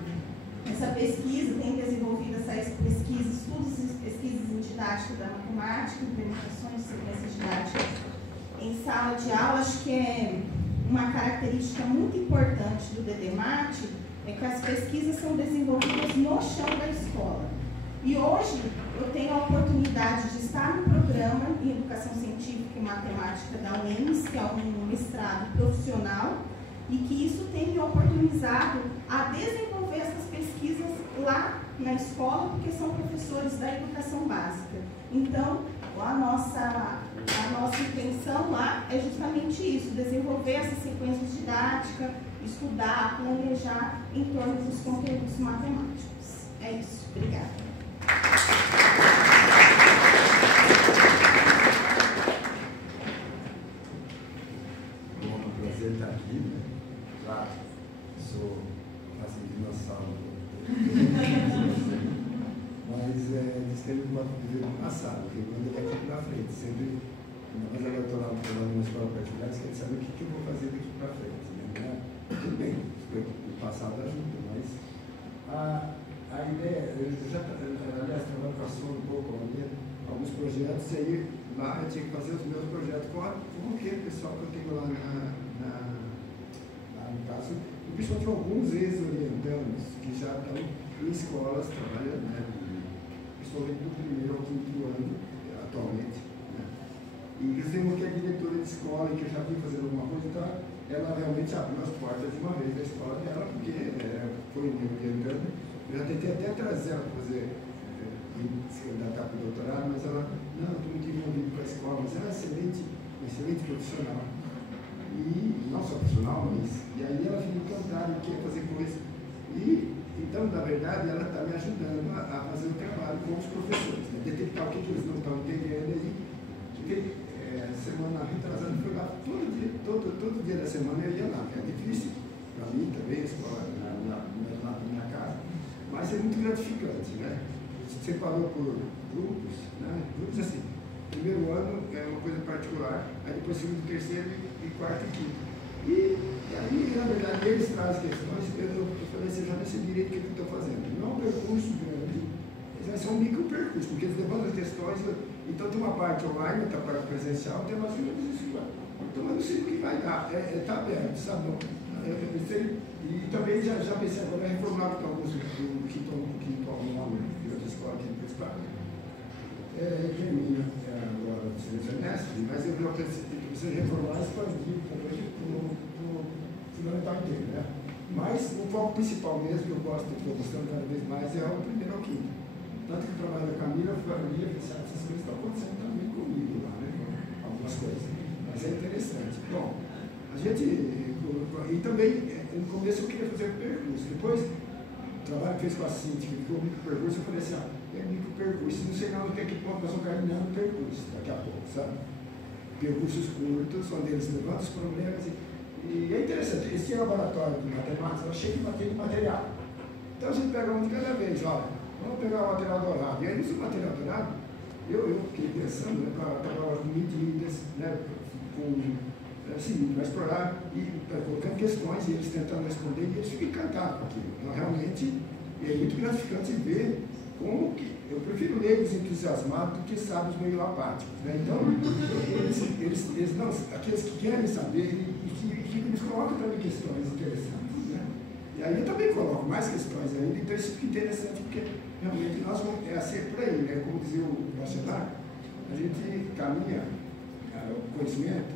essa pesquisa, tenho desenvolvido essa pesquisa, estudos e pesquisas em didática da matemática, implementações de sequências didáticas em sala de aula. Acho que é uma característica muito importante do DDMAT, é que as pesquisas são desenvolvidas no chão da escola. E hoje eu tenho a oportunidade de estar no programa em Educação Científica e Matemática da UEMS, que é um mestrado profissional, e que isso tem me oportunizado a desenvolver essas pesquisas lá na escola, porque são professores da educação básica. Então, a nossa intenção lá é justamente isso, desenvolver essas sequências didáticas, prática, estudar, planejar em torno dos conteúdos matemáticos. É isso. Obrigada. Bom, é um prazer estar aqui, né? Claro, faço dinossauro. Mas diz que ele não pode viver no passado, porque quando ele é aqui para frente, sempre. Mas agora eu estou lá numa escola particular, você quer saber o que eu vou fazer daqui para frente. Né? Tudo bem, o passado ajuda, mas a ideia, eu já, aliás, trabalho com a Sônia um pouco, alguns projetos, e aí lá eu tinha que fazer os meus projetos com aquele pessoal que eu tenho lá no caso, e principalmente alguns ex-orientandos que já estão em escolas trabalhando, né? Principalmente do primeiro ao quinto ano, atualmente. Né? E eles têm uma que é diretora de escola e que eu já vi fazendo alguma coisa, então ela realmente abriu as portas de uma vez da escola dela, porque foi me orientando. Eu já tentei até trazer ela para fazer se candidatar para o doutorado, mas ela, não, estou muito envolvido com a escola, mas ela é excelente profissional. E não só profissional, mas. E aí ela fica encantada e quer fazer coisa. E, então, na verdade, ela está me ajudando a fazer o trabalho com os professores, né? Detectar o que eles não estão entendendo aí. Porque semana retrasada foi lá, todo dia da semana eu ia lá. É difícil para mim também, a escola na minha casa, mas é muito gratificante, né? Você separou por grupos, né? Grupos assim. Primeiro ano é uma coisa particular, aí depois segundo, terceiro e quarto e quinto. E aí, na verdade, eles trazem questões, eu falei assim, já decidi direito o que eu estou fazendo. Não é um percurso grande, mas vai ser um micro percurso, porque eles levantam as questões, então tem uma parte online, outra parte presencial, tem umas coisas assim, então eu não sei o que vai dar, está aberto, sabe? E também já pensei agora em reformular alguns do quinto ano de outra escola aqui no estado. Termina agora o semestre, mas eu preciso reformular e expandir também no fundamental inteiro, né? Mas o foco principal mesmo que eu gosto, que estou gostando cada vez mais, é o primeiro ao quinto. Tanto que o trabalho da Camila, essas coisas estão acontecendo também comigo lá, né? Algumas coisas. Mas é interessante. Bom, a gente. E também, no começo eu queria fazer o percurso. Depois, o trabalho que fez com a Cintia, que ficou o micro percurso, eu falei assim, é micro percurso, não sei não até que ponto nós vamos caminhando o percurso daqui a pouco, sabe? Percursos curtos, onde eles levantam os problemas. E é interessante, esse laboratório de matemática é cheio de material. Então a gente pega um de cada vez, olha, vamos pegar o material dourado. E aí, nesse material dourado, eu fiquei pensando, né, para pegar as medidas, né, assim, para explorar e colocando questões e eles tentando responder, e eles ficam encantados com aquilo. Então, realmente, é muito gratificante ver como que. Eu prefiro leigos entusiasmados do que sábios meio apáticos. Né? Então, eles não, aqueles que querem saber eles colocam também questões interessantes. Né? E aí eu também coloco mais questões ainda, então isso fica interessante, porque realmente nós vamos ser por aí, né? Como dizia o Bachelard, a gente caminha o conhecimento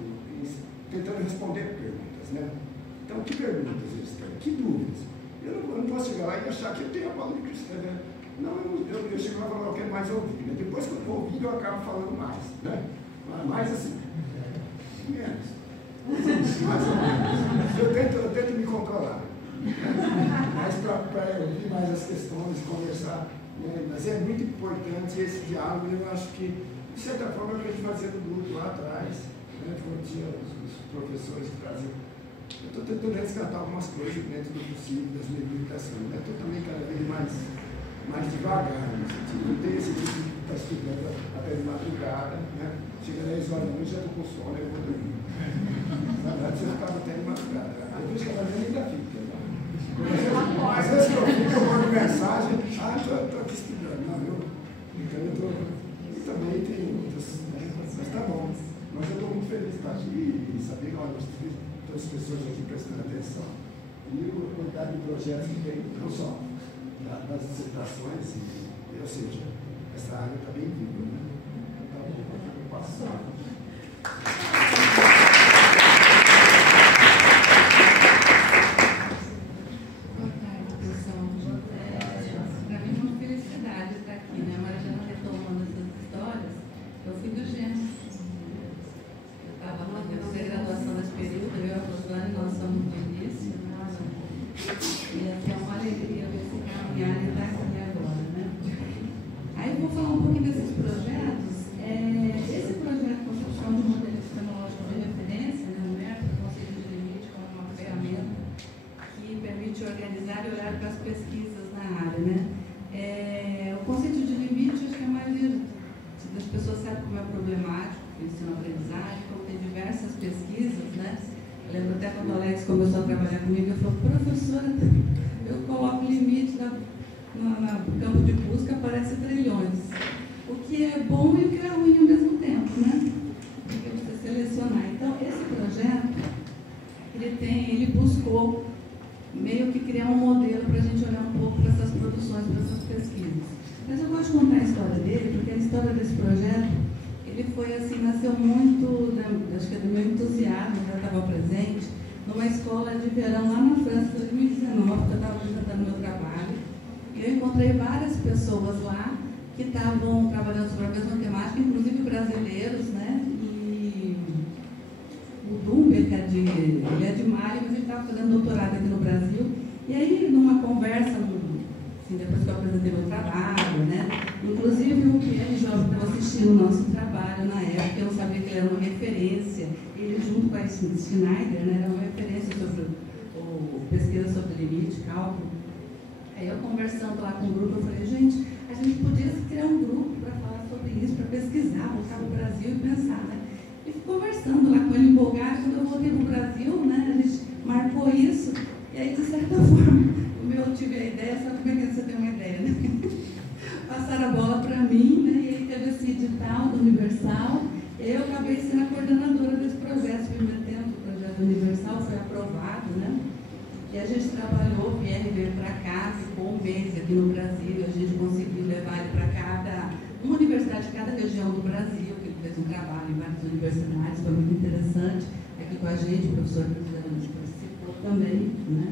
tentando responder perguntas. Né? Então, que perguntas eles têm? Que dúvidas? Eu não posso chegar lá e achar que eu tenho a bola de cristal. Né? Não, eu chego lá e falo, eu quero mais ouvir. Né? Depois que eu estou ouvindo, eu acabo falando mais. Né? Mais assim, menos. Mais ou menos. Eu tento me controlar. Mas para ouvir mais as questões, conversar. Né? Mas é muito importante esse diálogo. Eu acho que, de certa forma, é o que a gente fazia no grupo lá atrás, né? Quando tinha os professores que traziam. Eu estou tentando resgatar algumas coisas dentro do possível, das minhas limitações. Estou também cada vez mais devagar, no sentido. Não tem esse tipo de estar estudando até de madrugada, né? Chega 10 horas da noite, já estou com sono, eu vou dormir. Na verdade, você ficava até de madrugada. Depois que ela vem, ainda fica. Né? Às vezes eu fico, eu mando mensagem, estou aqui estudando. Não, eu também tenho outras, né? Mas tá bom. Mas eu estou muito feliz de estar aqui e saber que todas as pessoas aqui prestando atenção. E a quantidade de projetos que tem, não só das dissertações, ou seja, essa área está bem viva, né? Então, eu passo. Boa tarde, pessoal. Para mim é uma felicidade estar aqui, né? Mas já retomando essas histórias, eu fui do Gênesis. Eu estava na terceira graduação desse período, eu e a Rosane, nós somos no início. para as pesquisas na área, né? O conceito de limite, acho que a maioria das pessoas sabe como é problemático o ensino-aprendizagem, como tem diversas pesquisas, né? Eu lembro até quando o Alex começou a trabalhar comigo, ele falou, professora, eu coloco limite no campo de busca, aparece trilhões. O que é bom e o que é ruim ao mesmo tempo, né? Porque você selecionar. Então, esse projeto, ele buscou meio que criar um modelo para a gente olhar um pouco para essas produções, para essas pesquisas. Mas eu gosto de contar a história dele, porque a história desse projeto, ele foi assim, nasceu muito, acho que é do meu entusiasmo, já estava presente, numa escola de verão lá na França, em 2019, que eu estava apresentando meu trabalho. E eu encontrei várias pessoas lá que estavam trabalhando sobre a mesma temática, inclusive brasileiros, né? E o Dumber, ele é de Mali, mas ele estava fazendo doutorado aqui no Brasil. E aí, numa conversa, assim, depois que eu apresentei meu trabalho, né? Inclusive o Pierre Jovem estava assistindo o nosso trabalho na época, eu não sabia que ele era uma referência. Ele, junto com a Schneider, né, era uma referência sobre pesquisa sobre limite, cálculo. Aí eu conversando lá com o grupo, eu falei, gente, a gente podia criar um grupo para falar sobre isso, para pesquisar, voltar para o Brasil e pensar, né? E fui conversando lá com ele empolgado, quando eu voltei para o Brasil, né, a gente marcou isso, e aí, de certa forma, eu tive a ideia, só como é que você tem uma ideia, né? Passaram a bola para mim, né, e aí teve esse edital do Universal, e eu acabei sendo a coordenadora desse projeto, submetendo o projeto Universal, foi aprovado, né? E a gente trabalhou, o Pierre veio para cá, ficou um mês aqui no Brasil, a gente conseguiu levar ele para uma universidade de cada região do Brasil, que ele fez um trabalho em várias universidades, foi muito interessante. Aqui com a gente, o professor Cristiano participou também, né?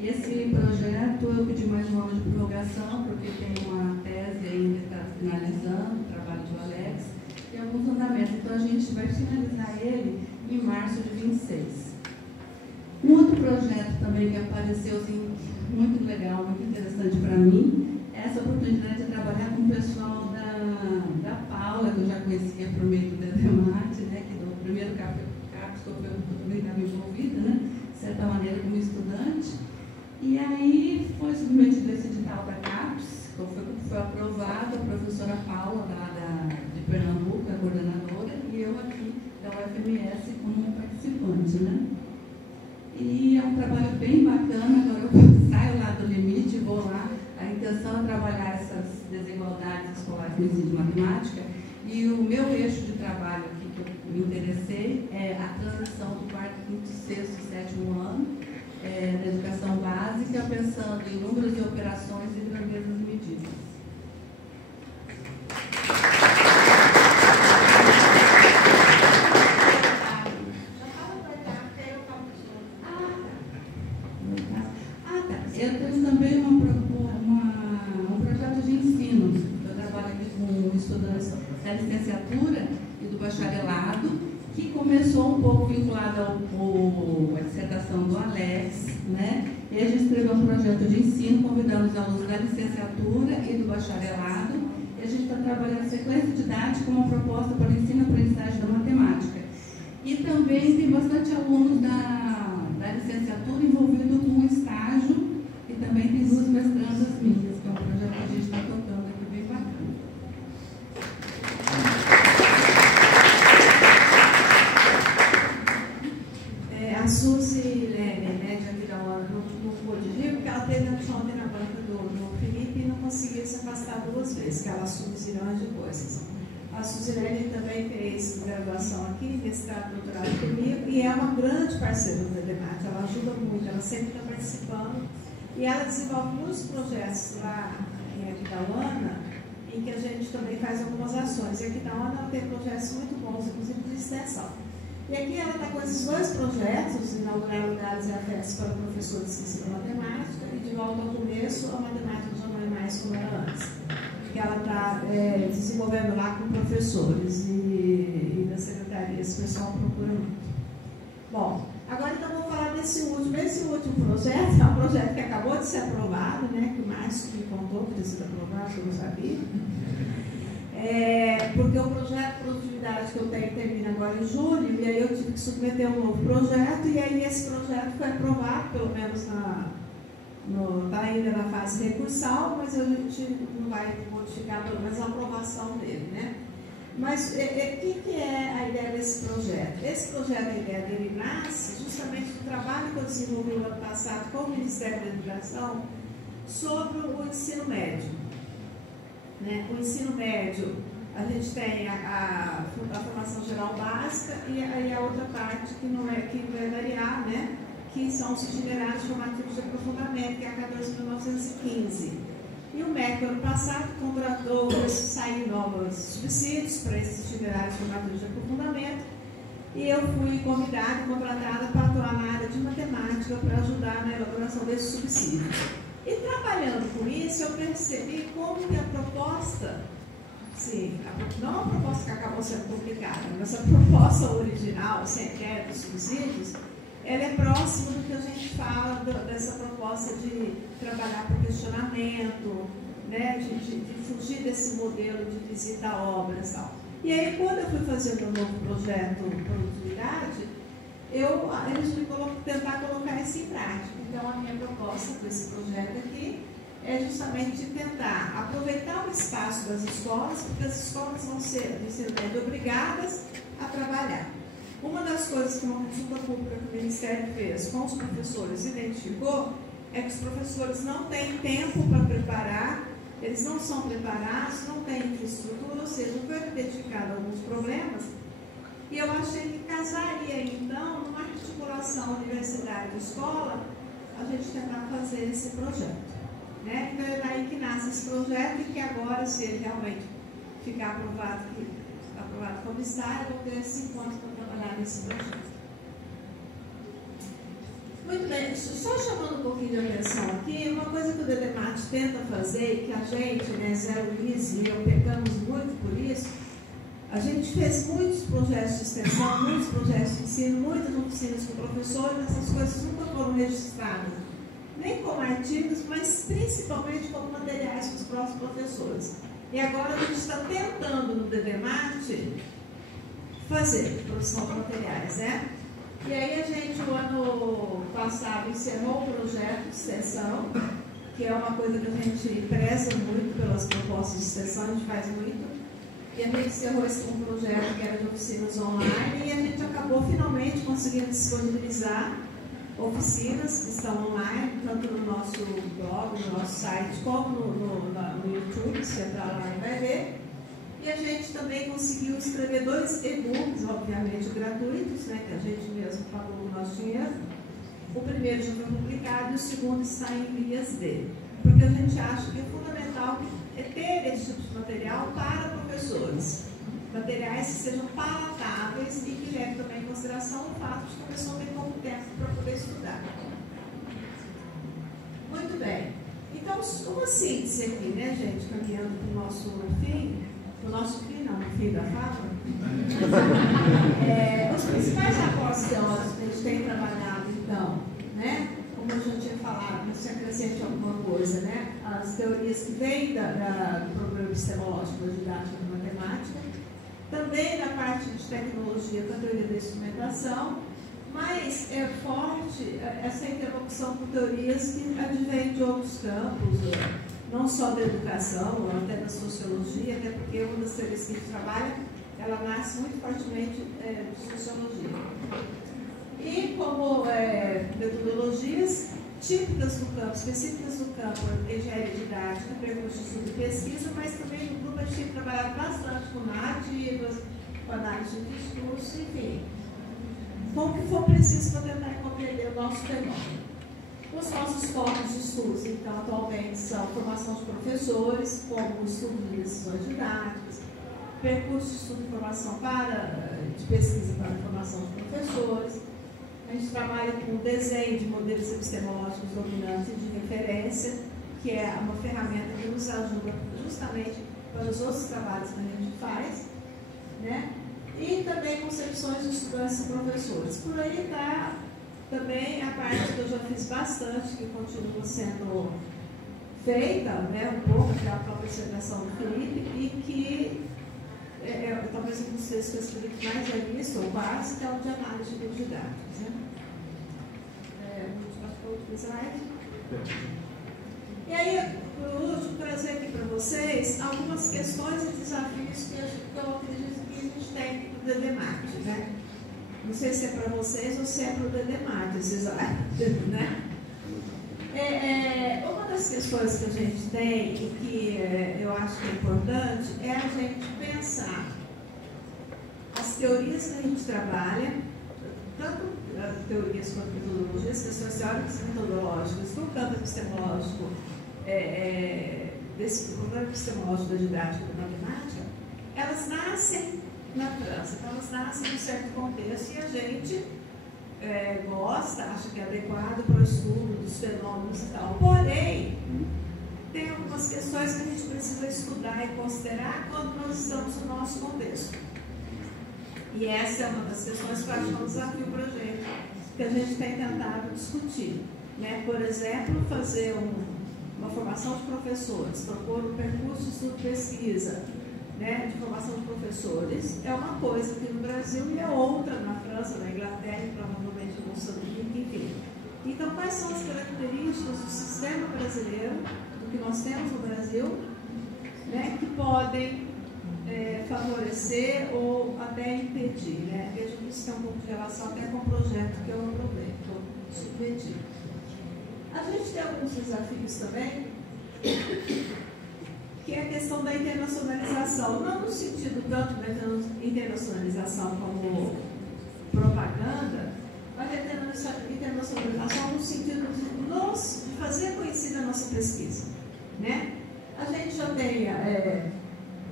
E esse projeto eu pedi mais um ano de prorrogação, porque tem uma tese ainda que está finalizando, o trabalho do Alex, e alguns fundamentos. Então a gente vai finalizar ele em março de 26. Um outro projeto também que apareceu assim, muito legal, muito interessante para mim, é essa oportunidade de trabalhar com o pessoal da Paula, que eu já conhecia por meio do Dedemate, né, que do primeiro CAPES que eu também estava envolvida, né, de certa maneira como estudante. E aí foi submetido esse edital da CAPES, que foi aprovado, a professora Paula, de Pernambuco, a coordenadora, e eu aqui da UFMS como participante, né. E é um trabalho bem bacana, agora eu saio lá do limite e vou lá. A intenção é trabalhar essas desigualdades escolares no ensino de matemática. E o meu eixo de trabalho aqui que eu me interessei é a transição do quarto, quinto, sexto e sétimo ano da educação básica, pensando em números de operações e grandezas medidas. Eu tenho também um projeto de ensino. Eu trabalho aqui com estudantes da licenciatura e do bacharelado, que começou um pouco vinculado à dissertação do Alex, né? E a gente escreveu um projeto de ensino, convidando os alunos da licenciatura e do bacharelado, e a gente está trabalhando sequência didática como uma proposta para o ensino e aprendizagem da matemática. E também tem bastante alunos da licenciatura envolvido com o estágio. E também tem duas mestrandas minhas, que é um projeto que a gente está tocando aqui bem bacana. A Suzy Leme, né, de Aquidauana, não pôde vir, porque ela teve ontem na banca do Felipe e não conseguiu se afastar duas vezes, que ela assume zilhões de coisas. A Suzy Leme também fez graduação aqui, mestrado, doutorado comigo, e é uma grande parceira do Dedemate, ela ajuda muito, ela sempre está participando. E ela desenvolve muitos projetos lá em Aquidauana, em que a gente também faz algumas ações. E Aquidauana ela tem projetos muito bons, inclusive de extensão. E aqui ela está com esses dois projetos, inaugurar lugares e afetos para professores que ensinam matemática, e de volta ao começo, a matemática já não é mais como era antes. Que ela está desenvolvendo lá com professores e da secretaria, esse pessoal procura muito. Bom, agora então vou falar desse último. Esse último projeto é um projeto que acabou de ser aprovado, né, que o Márcio me contou que tinha sido aprovado, que eu não sabia. Porque o projeto de produtividade que eu tenho termina agora em julho, e aí eu tive que submeter um novo projeto, e aí esse projeto foi aprovado, pelo menos Está ainda na fase recursal, mas a gente não vai modificar pelo menos a aprovação dele, né? Mas o que é a ideia desse projeto? Esse projeto, a ideia dele nasce justamente do trabalho que eu desenvolvi no ano passado com o Ministério da Educação sobre o ensino médio. Né? O ensino médio, a gente tem a formação geral básica e a outra parte que não é, que vai variar, né? Que são os itinerários formativos de aprofundamento, que é a 14.915. E o MEC, ano passado, contratou, saíram novos subsídios para esses itinerários formativos de aprofundamento, e eu fui convidada e contratada para atuar na área de matemática para ajudar na elaboração desses subsídios. E trabalhando com isso, eu percebi como que a proposta, sim, não a proposta que acabou sendo publicada, mas a proposta original, sem querer dos subsídios, ela é próxima do que a gente fala dessa proposta de trabalhar por questionamento, né, de fugir desse modelo de visita a obras e tal. E aí, quando eu fui fazer o meu novo projeto Produtividade, eles me tentar colocar isso em prática. Então, a minha proposta para esse projeto aqui é justamente tentar aproveitar o espaço das escolas, porque as escolas vão ser, de ensino médio, obrigadas a trabalhar. Uma das coisas que uma consulta pública que o Ministério fez com os professores identificou é que os professores não têm tempo para preparar, eles não são preparados, não têm infraestrutura, ou seja, foi identificado alguns problemas, e eu achei que casaria, então, numa articulação universidade-escola, a gente tentar fazer esse projeto. Né? Então, é daí que nasce esse projeto e que agora, se ele realmente ficar aprovado como está, eu vou ter 5 anos para trabalhar nesse projeto. Muito bem, só chamando um pouquinho de atenção aqui, uma coisa que o DDMAT tenta fazer e que a gente, né, Zé Luiz e eu pecamos muito por isso, a gente fez muitos projetos de extensão, muitos projetos de ensino, muitas oficinas com professores, essas coisas nunca foram registradas, nem como artigos, mas principalmente como materiais para os próximos professores. E agora a gente está tentando no DDMAT fazer produção de materiais, né? E aí a gente, o ano passado, encerrou o projeto de extensão, que é uma coisa que a gente preza muito pelas propostas de extensão, a gente faz muito. E a gente encerrou esse projeto que era de oficinas online e a gente acabou finalmente conseguindo disponibilizar oficinas que estão online, tanto no nosso blog, no nosso site, como no YouTube, você entra lá e vai ver. E a gente também conseguiu escrever 2 e-books, obviamente gratuitos, né, que a gente mesmo pagou o nosso dinheiro. O primeiro já foi publicado e o segundo está em vias dele. Porque a gente acha que é fundamental ter esse tipo de material para professores. Materiais que sejam palatáveis e que levem também em consideração o fato de que a pessoa tem pouco tempo para poder estudar. Muito bem. Então, uma síntese aqui, né, gente, caminhando para o nosso fim. No nosso fim, não, no fim da fala. Os principais aportes teóricos que a gente tem trabalhado, então, né? Como eu já tinha falado, não se acrescente alguma coisa, né? As teorias que vêm do problema epistemológico da didática da matemática, também na parte de tecnologia com a teoria da instrumentação, mas é forte essa interlocução com teorias que advêm de outros campos, não só da educação, até da sociologia, até porque uma das teorias que a gente trabalha, ela nasce muito fortemente de sociologia. E como metodologias típicas do campo, específicas do campo, engenharia didática, perguntas de estudo e pesquisa, mas também no grupo a gente tem trabalhado bastante com narrativas, com análise de discurso, enfim. Com o que for preciso para tentar compreender o nosso fenômeno. Os nossos focos de estudos, então, atualmente são formação de professores, como o estudo de decisões didáticas, percurso de estudo e formação de pesquisa para a formação de professores. A gente trabalha com o desenho de modelos epistemológicos dominantes e de referência, que é uma ferramenta que nos ajuda justamente para os outros trabalhos que a gente faz, né? E também concepções de estudantes e professores. Por aí está também a parte que eu já fiz bastante, que continua sendo feita, né, um pouco da própria apresentação do Felipe, e que talvez um dos textos que eu escrevi que mais é isso, ou quase, que é o de análise de didáticos. Né? O último slide. E aí, por último, trazer aqui para vocês algumas questões e desafios que eu acredito que a gente tem no DDMAT, né? Não sei se é para vocês ou se é para o DDMAT, esses áreas, né? Uma das questões que a gente tem e que eu acho que é importante é a gente pensar as teorias que a gente trabalha, tanto teorias quanto metodologias, questões teóricas e metodológicas, no campo epistemológico, desse problema epistemológico da didática da matemática, elas nascem na França, elas nascem em um certo contexto e a gente gosta, acha que é adequado para o estudo dos fenômenos e tal. Porém, tem algumas questões que a gente precisa estudar e considerar quando nós estamos no nosso contexto. E essa é uma das questões que eu acho que é um desafio para a gente, que a gente tem tentado discutir. Né? Por exemplo, fazer uma formação de professores, propor um percurso de estudo-pesquisa, né, de formação de professores, é uma coisa aqui no Brasil e é outra na França, na Inglaterra e provavelmente no Moçambique, enfim. Então, quais são as características do sistema brasileiro, do que nós temos no Brasil, né, que podem favorecer ou até impedir, né? Vejo que isso tem um pouco de relação até com o projeto que eu aprovei, que eu submeti. A gente tem alguns desafios também, que é a questão da internacionalização, não no sentido tanto da internacionalização como propaganda, mas a internacionalização no sentido de fazer conhecida a nossa pesquisa, né? A gente já tem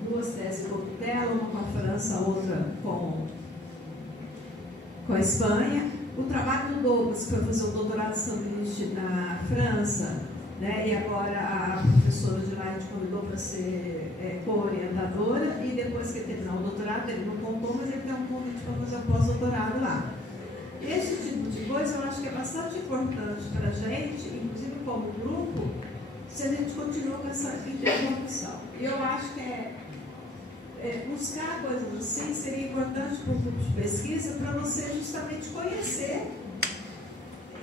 duas teses com tutela, uma com a França, outra com a Espanha. O trabalho do Douglas, que foi fazer o doutorado de sanduíche na França, né, e agora a professora de lá te convidou para ser co-orientadora, e depois que ele terminar o doutorado, ele não contou, mas ele tem um convite para fazer pós-doutorado lá. Esse tipo de coisa eu acho que é bastante importante para a gente, inclusive como grupo, se a gente continua com essa interlocução. Eu acho que buscar coisas assim seria importante para o grupo de pesquisa, para você justamente conhecer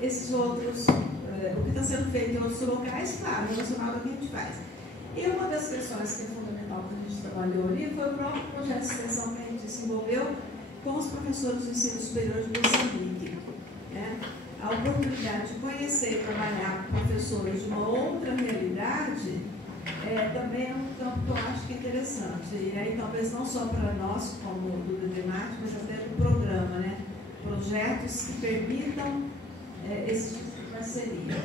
esses outros, o que está sendo feito em outros locais, claro, relacionado ao que a gente faz. E uma das questões que é fundamental que a gente trabalhou ali foi o próprio projeto de extensão que a gente desenvolveu com os professores do ensino superior de Moçambique. Né? A oportunidade de conhecer e trabalhar com professores de uma outra realidade também é um campo que eu acho que é interessante. E aí talvez não só para nós, como do DDMAT, mas até do programa, né? Projetos que permitam esse tipo de parceria.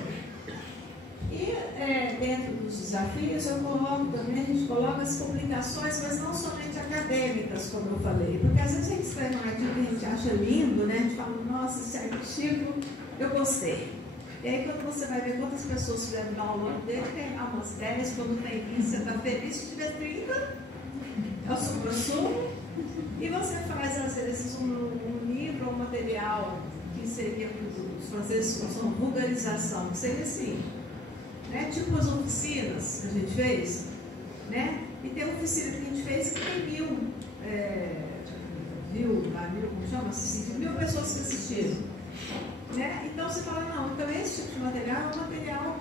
E dentro dos desafios eu coloco também, a gente coloca as publicações, mas não somente acadêmicas, como eu falei, porque às vezes a gente escreve um artigo que a gente acha lindo, né? A gente fala, nossa, esse artigo eu gostei. E aí quando você vai ver quantas pessoas fizeram download dele, tem lá umas 10, quando tem 20, você está feliz, se tiver 30, é o supra-sumo, e você faz às vezes um livro ou um material que seria, os franceses chamam de vulgarização, que seria assim, né? Tipo as oficinas que a gente fez, né? E tem uma oficina que a gente fez que tem mil pessoas que assistiram. Né? Então você fala, não, então esse tipo de material é um material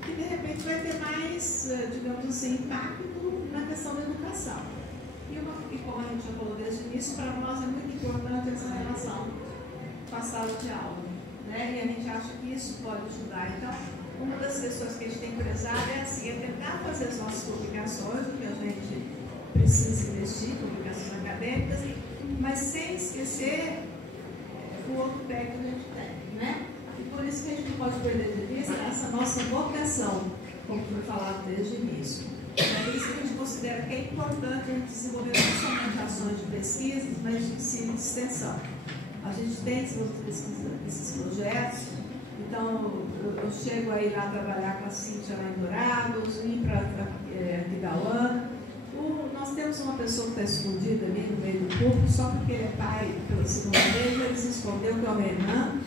que de repente vai ter mais, digamos assim, impacto na questão da educação. E como a gente já falou desde o início, para nós é muito importante essa relação com a sala de aula. Né? E a gente acha que isso pode ajudar. Então, uma das questões que a gente tem prezado é assim, é tentar fazer as nossas publicações, o que a gente precisa investir, publicações acadêmicas, mas sem esquecer o outro pé que a gente tem, né? E por isso que a gente não pode perder de vista essa nossa vocação, como foi falado desde o início. É por isso que a gente considera que é importante a gente desenvolver não somente ações de pesquisa, mas de ensino e de extensão. A gente tem esses projetos, então eu chego aí lá trabalhar com a Cíntia lá em Dourados, ir para Aquidauana. Nós temos uma pessoa que está escondida ali no meio do público, só porque ele é pai pela segunda vez, ele se escondeu, que é o Renan,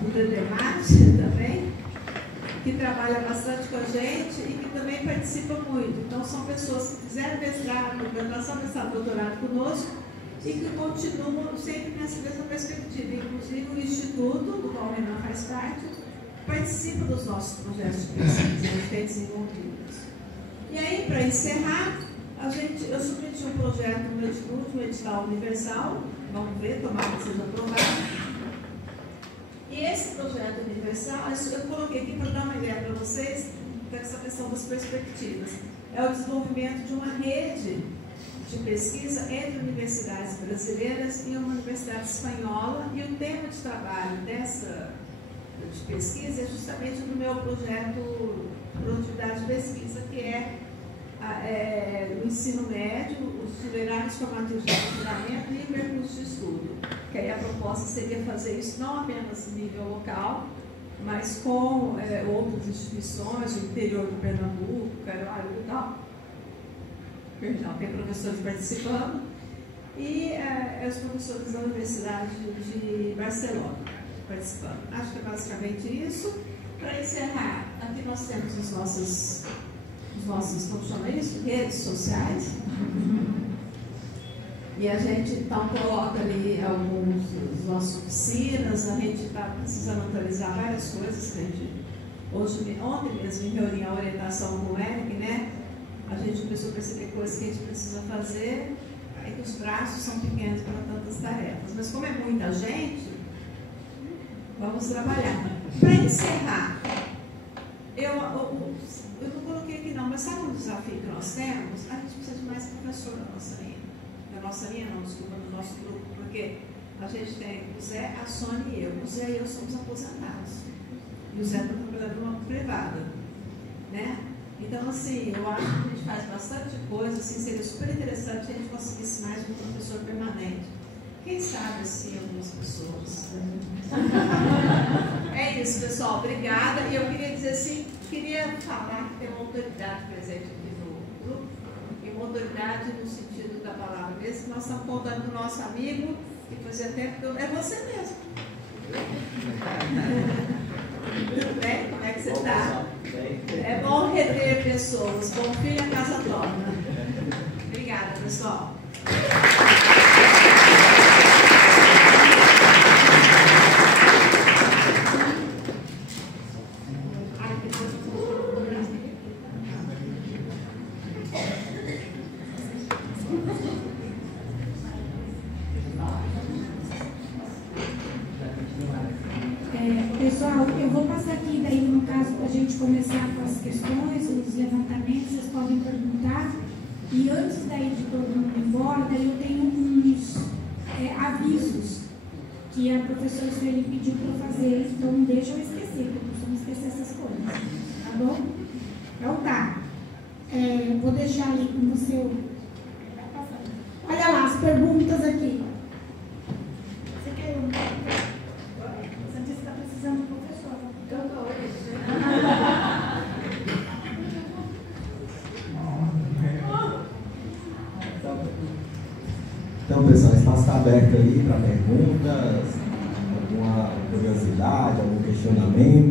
do DDMAT também, que trabalha bastante com a gente e que também participa muito. Então, são pessoas que fizeram mestrado, graduação, mestrado, doutorado conosco e que continuam sempre nessa mesma perspectiva. Inclusive, o Instituto, do qual o Renan faz parte, participam dos nossos projetos de pesquisa desenvolvidos. E aí, para encerrar, eu submeti um projeto no último edital universal, vamos ver, tomara que seja aprovado. E esse projeto universal, eu coloquei aqui para dar uma ideia para vocês dessa questão das perspectivas. É o desenvolvimento de uma rede de pesquisa entre universidades brasileiras e uma universidade espanhola, e o tema de trabalho de pesquisa é justamente no meu projeto Produtividade de Pesquisa, que é o ensino médio, os itinerários formativos de aprofundamento e o percurso de estudo. Que aí a proposta seria fazer isso não apenas em nível local, mas com outras instituições do interior do Pernambuco, Caruaru e tal. Perdão, tem professores participando. E os professores da Universidade de Barcelona participando. Acho que é basicamente isso. Para encerrar, aqui nós temos os nossos como chama isso? Redes sociais. E a gente então coloca ali algumas das nossas oficinas, a gente está precisando atualizar várias coisas que a gente, ontem mesmo, em reunião, a orientação com o Eric, né? A gente começou a perceber coisas que a gente precisa fazer, aí que os braços são pequenos para tantas tarefas. Mas como é muita gente, vamos trabalhar. Para encerrar, eu não coloquei aqui não, mas sabe um desafio que nós temos? A gente precisa de mais professor na nossa linha. Na nossa linha não, desculpa, no nosso grupo, porque a gente tem o Zé, a Sônia e eu. O Zé e eu somos aposentados. E o Zé está trabalhando numa privada, né? Então, assim, eu acho que a gente faz bastante coisa, assim, seria super interessante se a gente conseguisse mais um professor permanente. Quem sabe, assim, algumas pessoas. É isso, pessoal. Obrigada. E eu queria dizer assim, queria falar que tem uma autoridade presente aqui no grupo, e uma autoridade no sentido da palavra mesmo, que nós estamos contando do nosso amigo, que fazia tempo que é você mesmo. Tudo bem? Como é que você está? É bom reter pessoas. Bom filho, a casa torna. Obrigada, pessoal. Pessoal, eu vou passar aqui, daí no caso, para a gente começar com as questões, os levantamentos, vocês podem perguntar. E antes daí de todo mundo ir embora, daí eu tenho uns avisos que a professora Sueli pediu para eu fazer, então não deixa eu esquecer, porque eu costumo esquecer essas coisas, tá bom? Então tá, vou deixar ali com você. Olha lá as perguntas aqui. Você quer um? Você disse que está precisando do professor. Então tô Então, pessoal, o espaço está aberto aí para perguntas, alguma curiosidade, algum questionamento.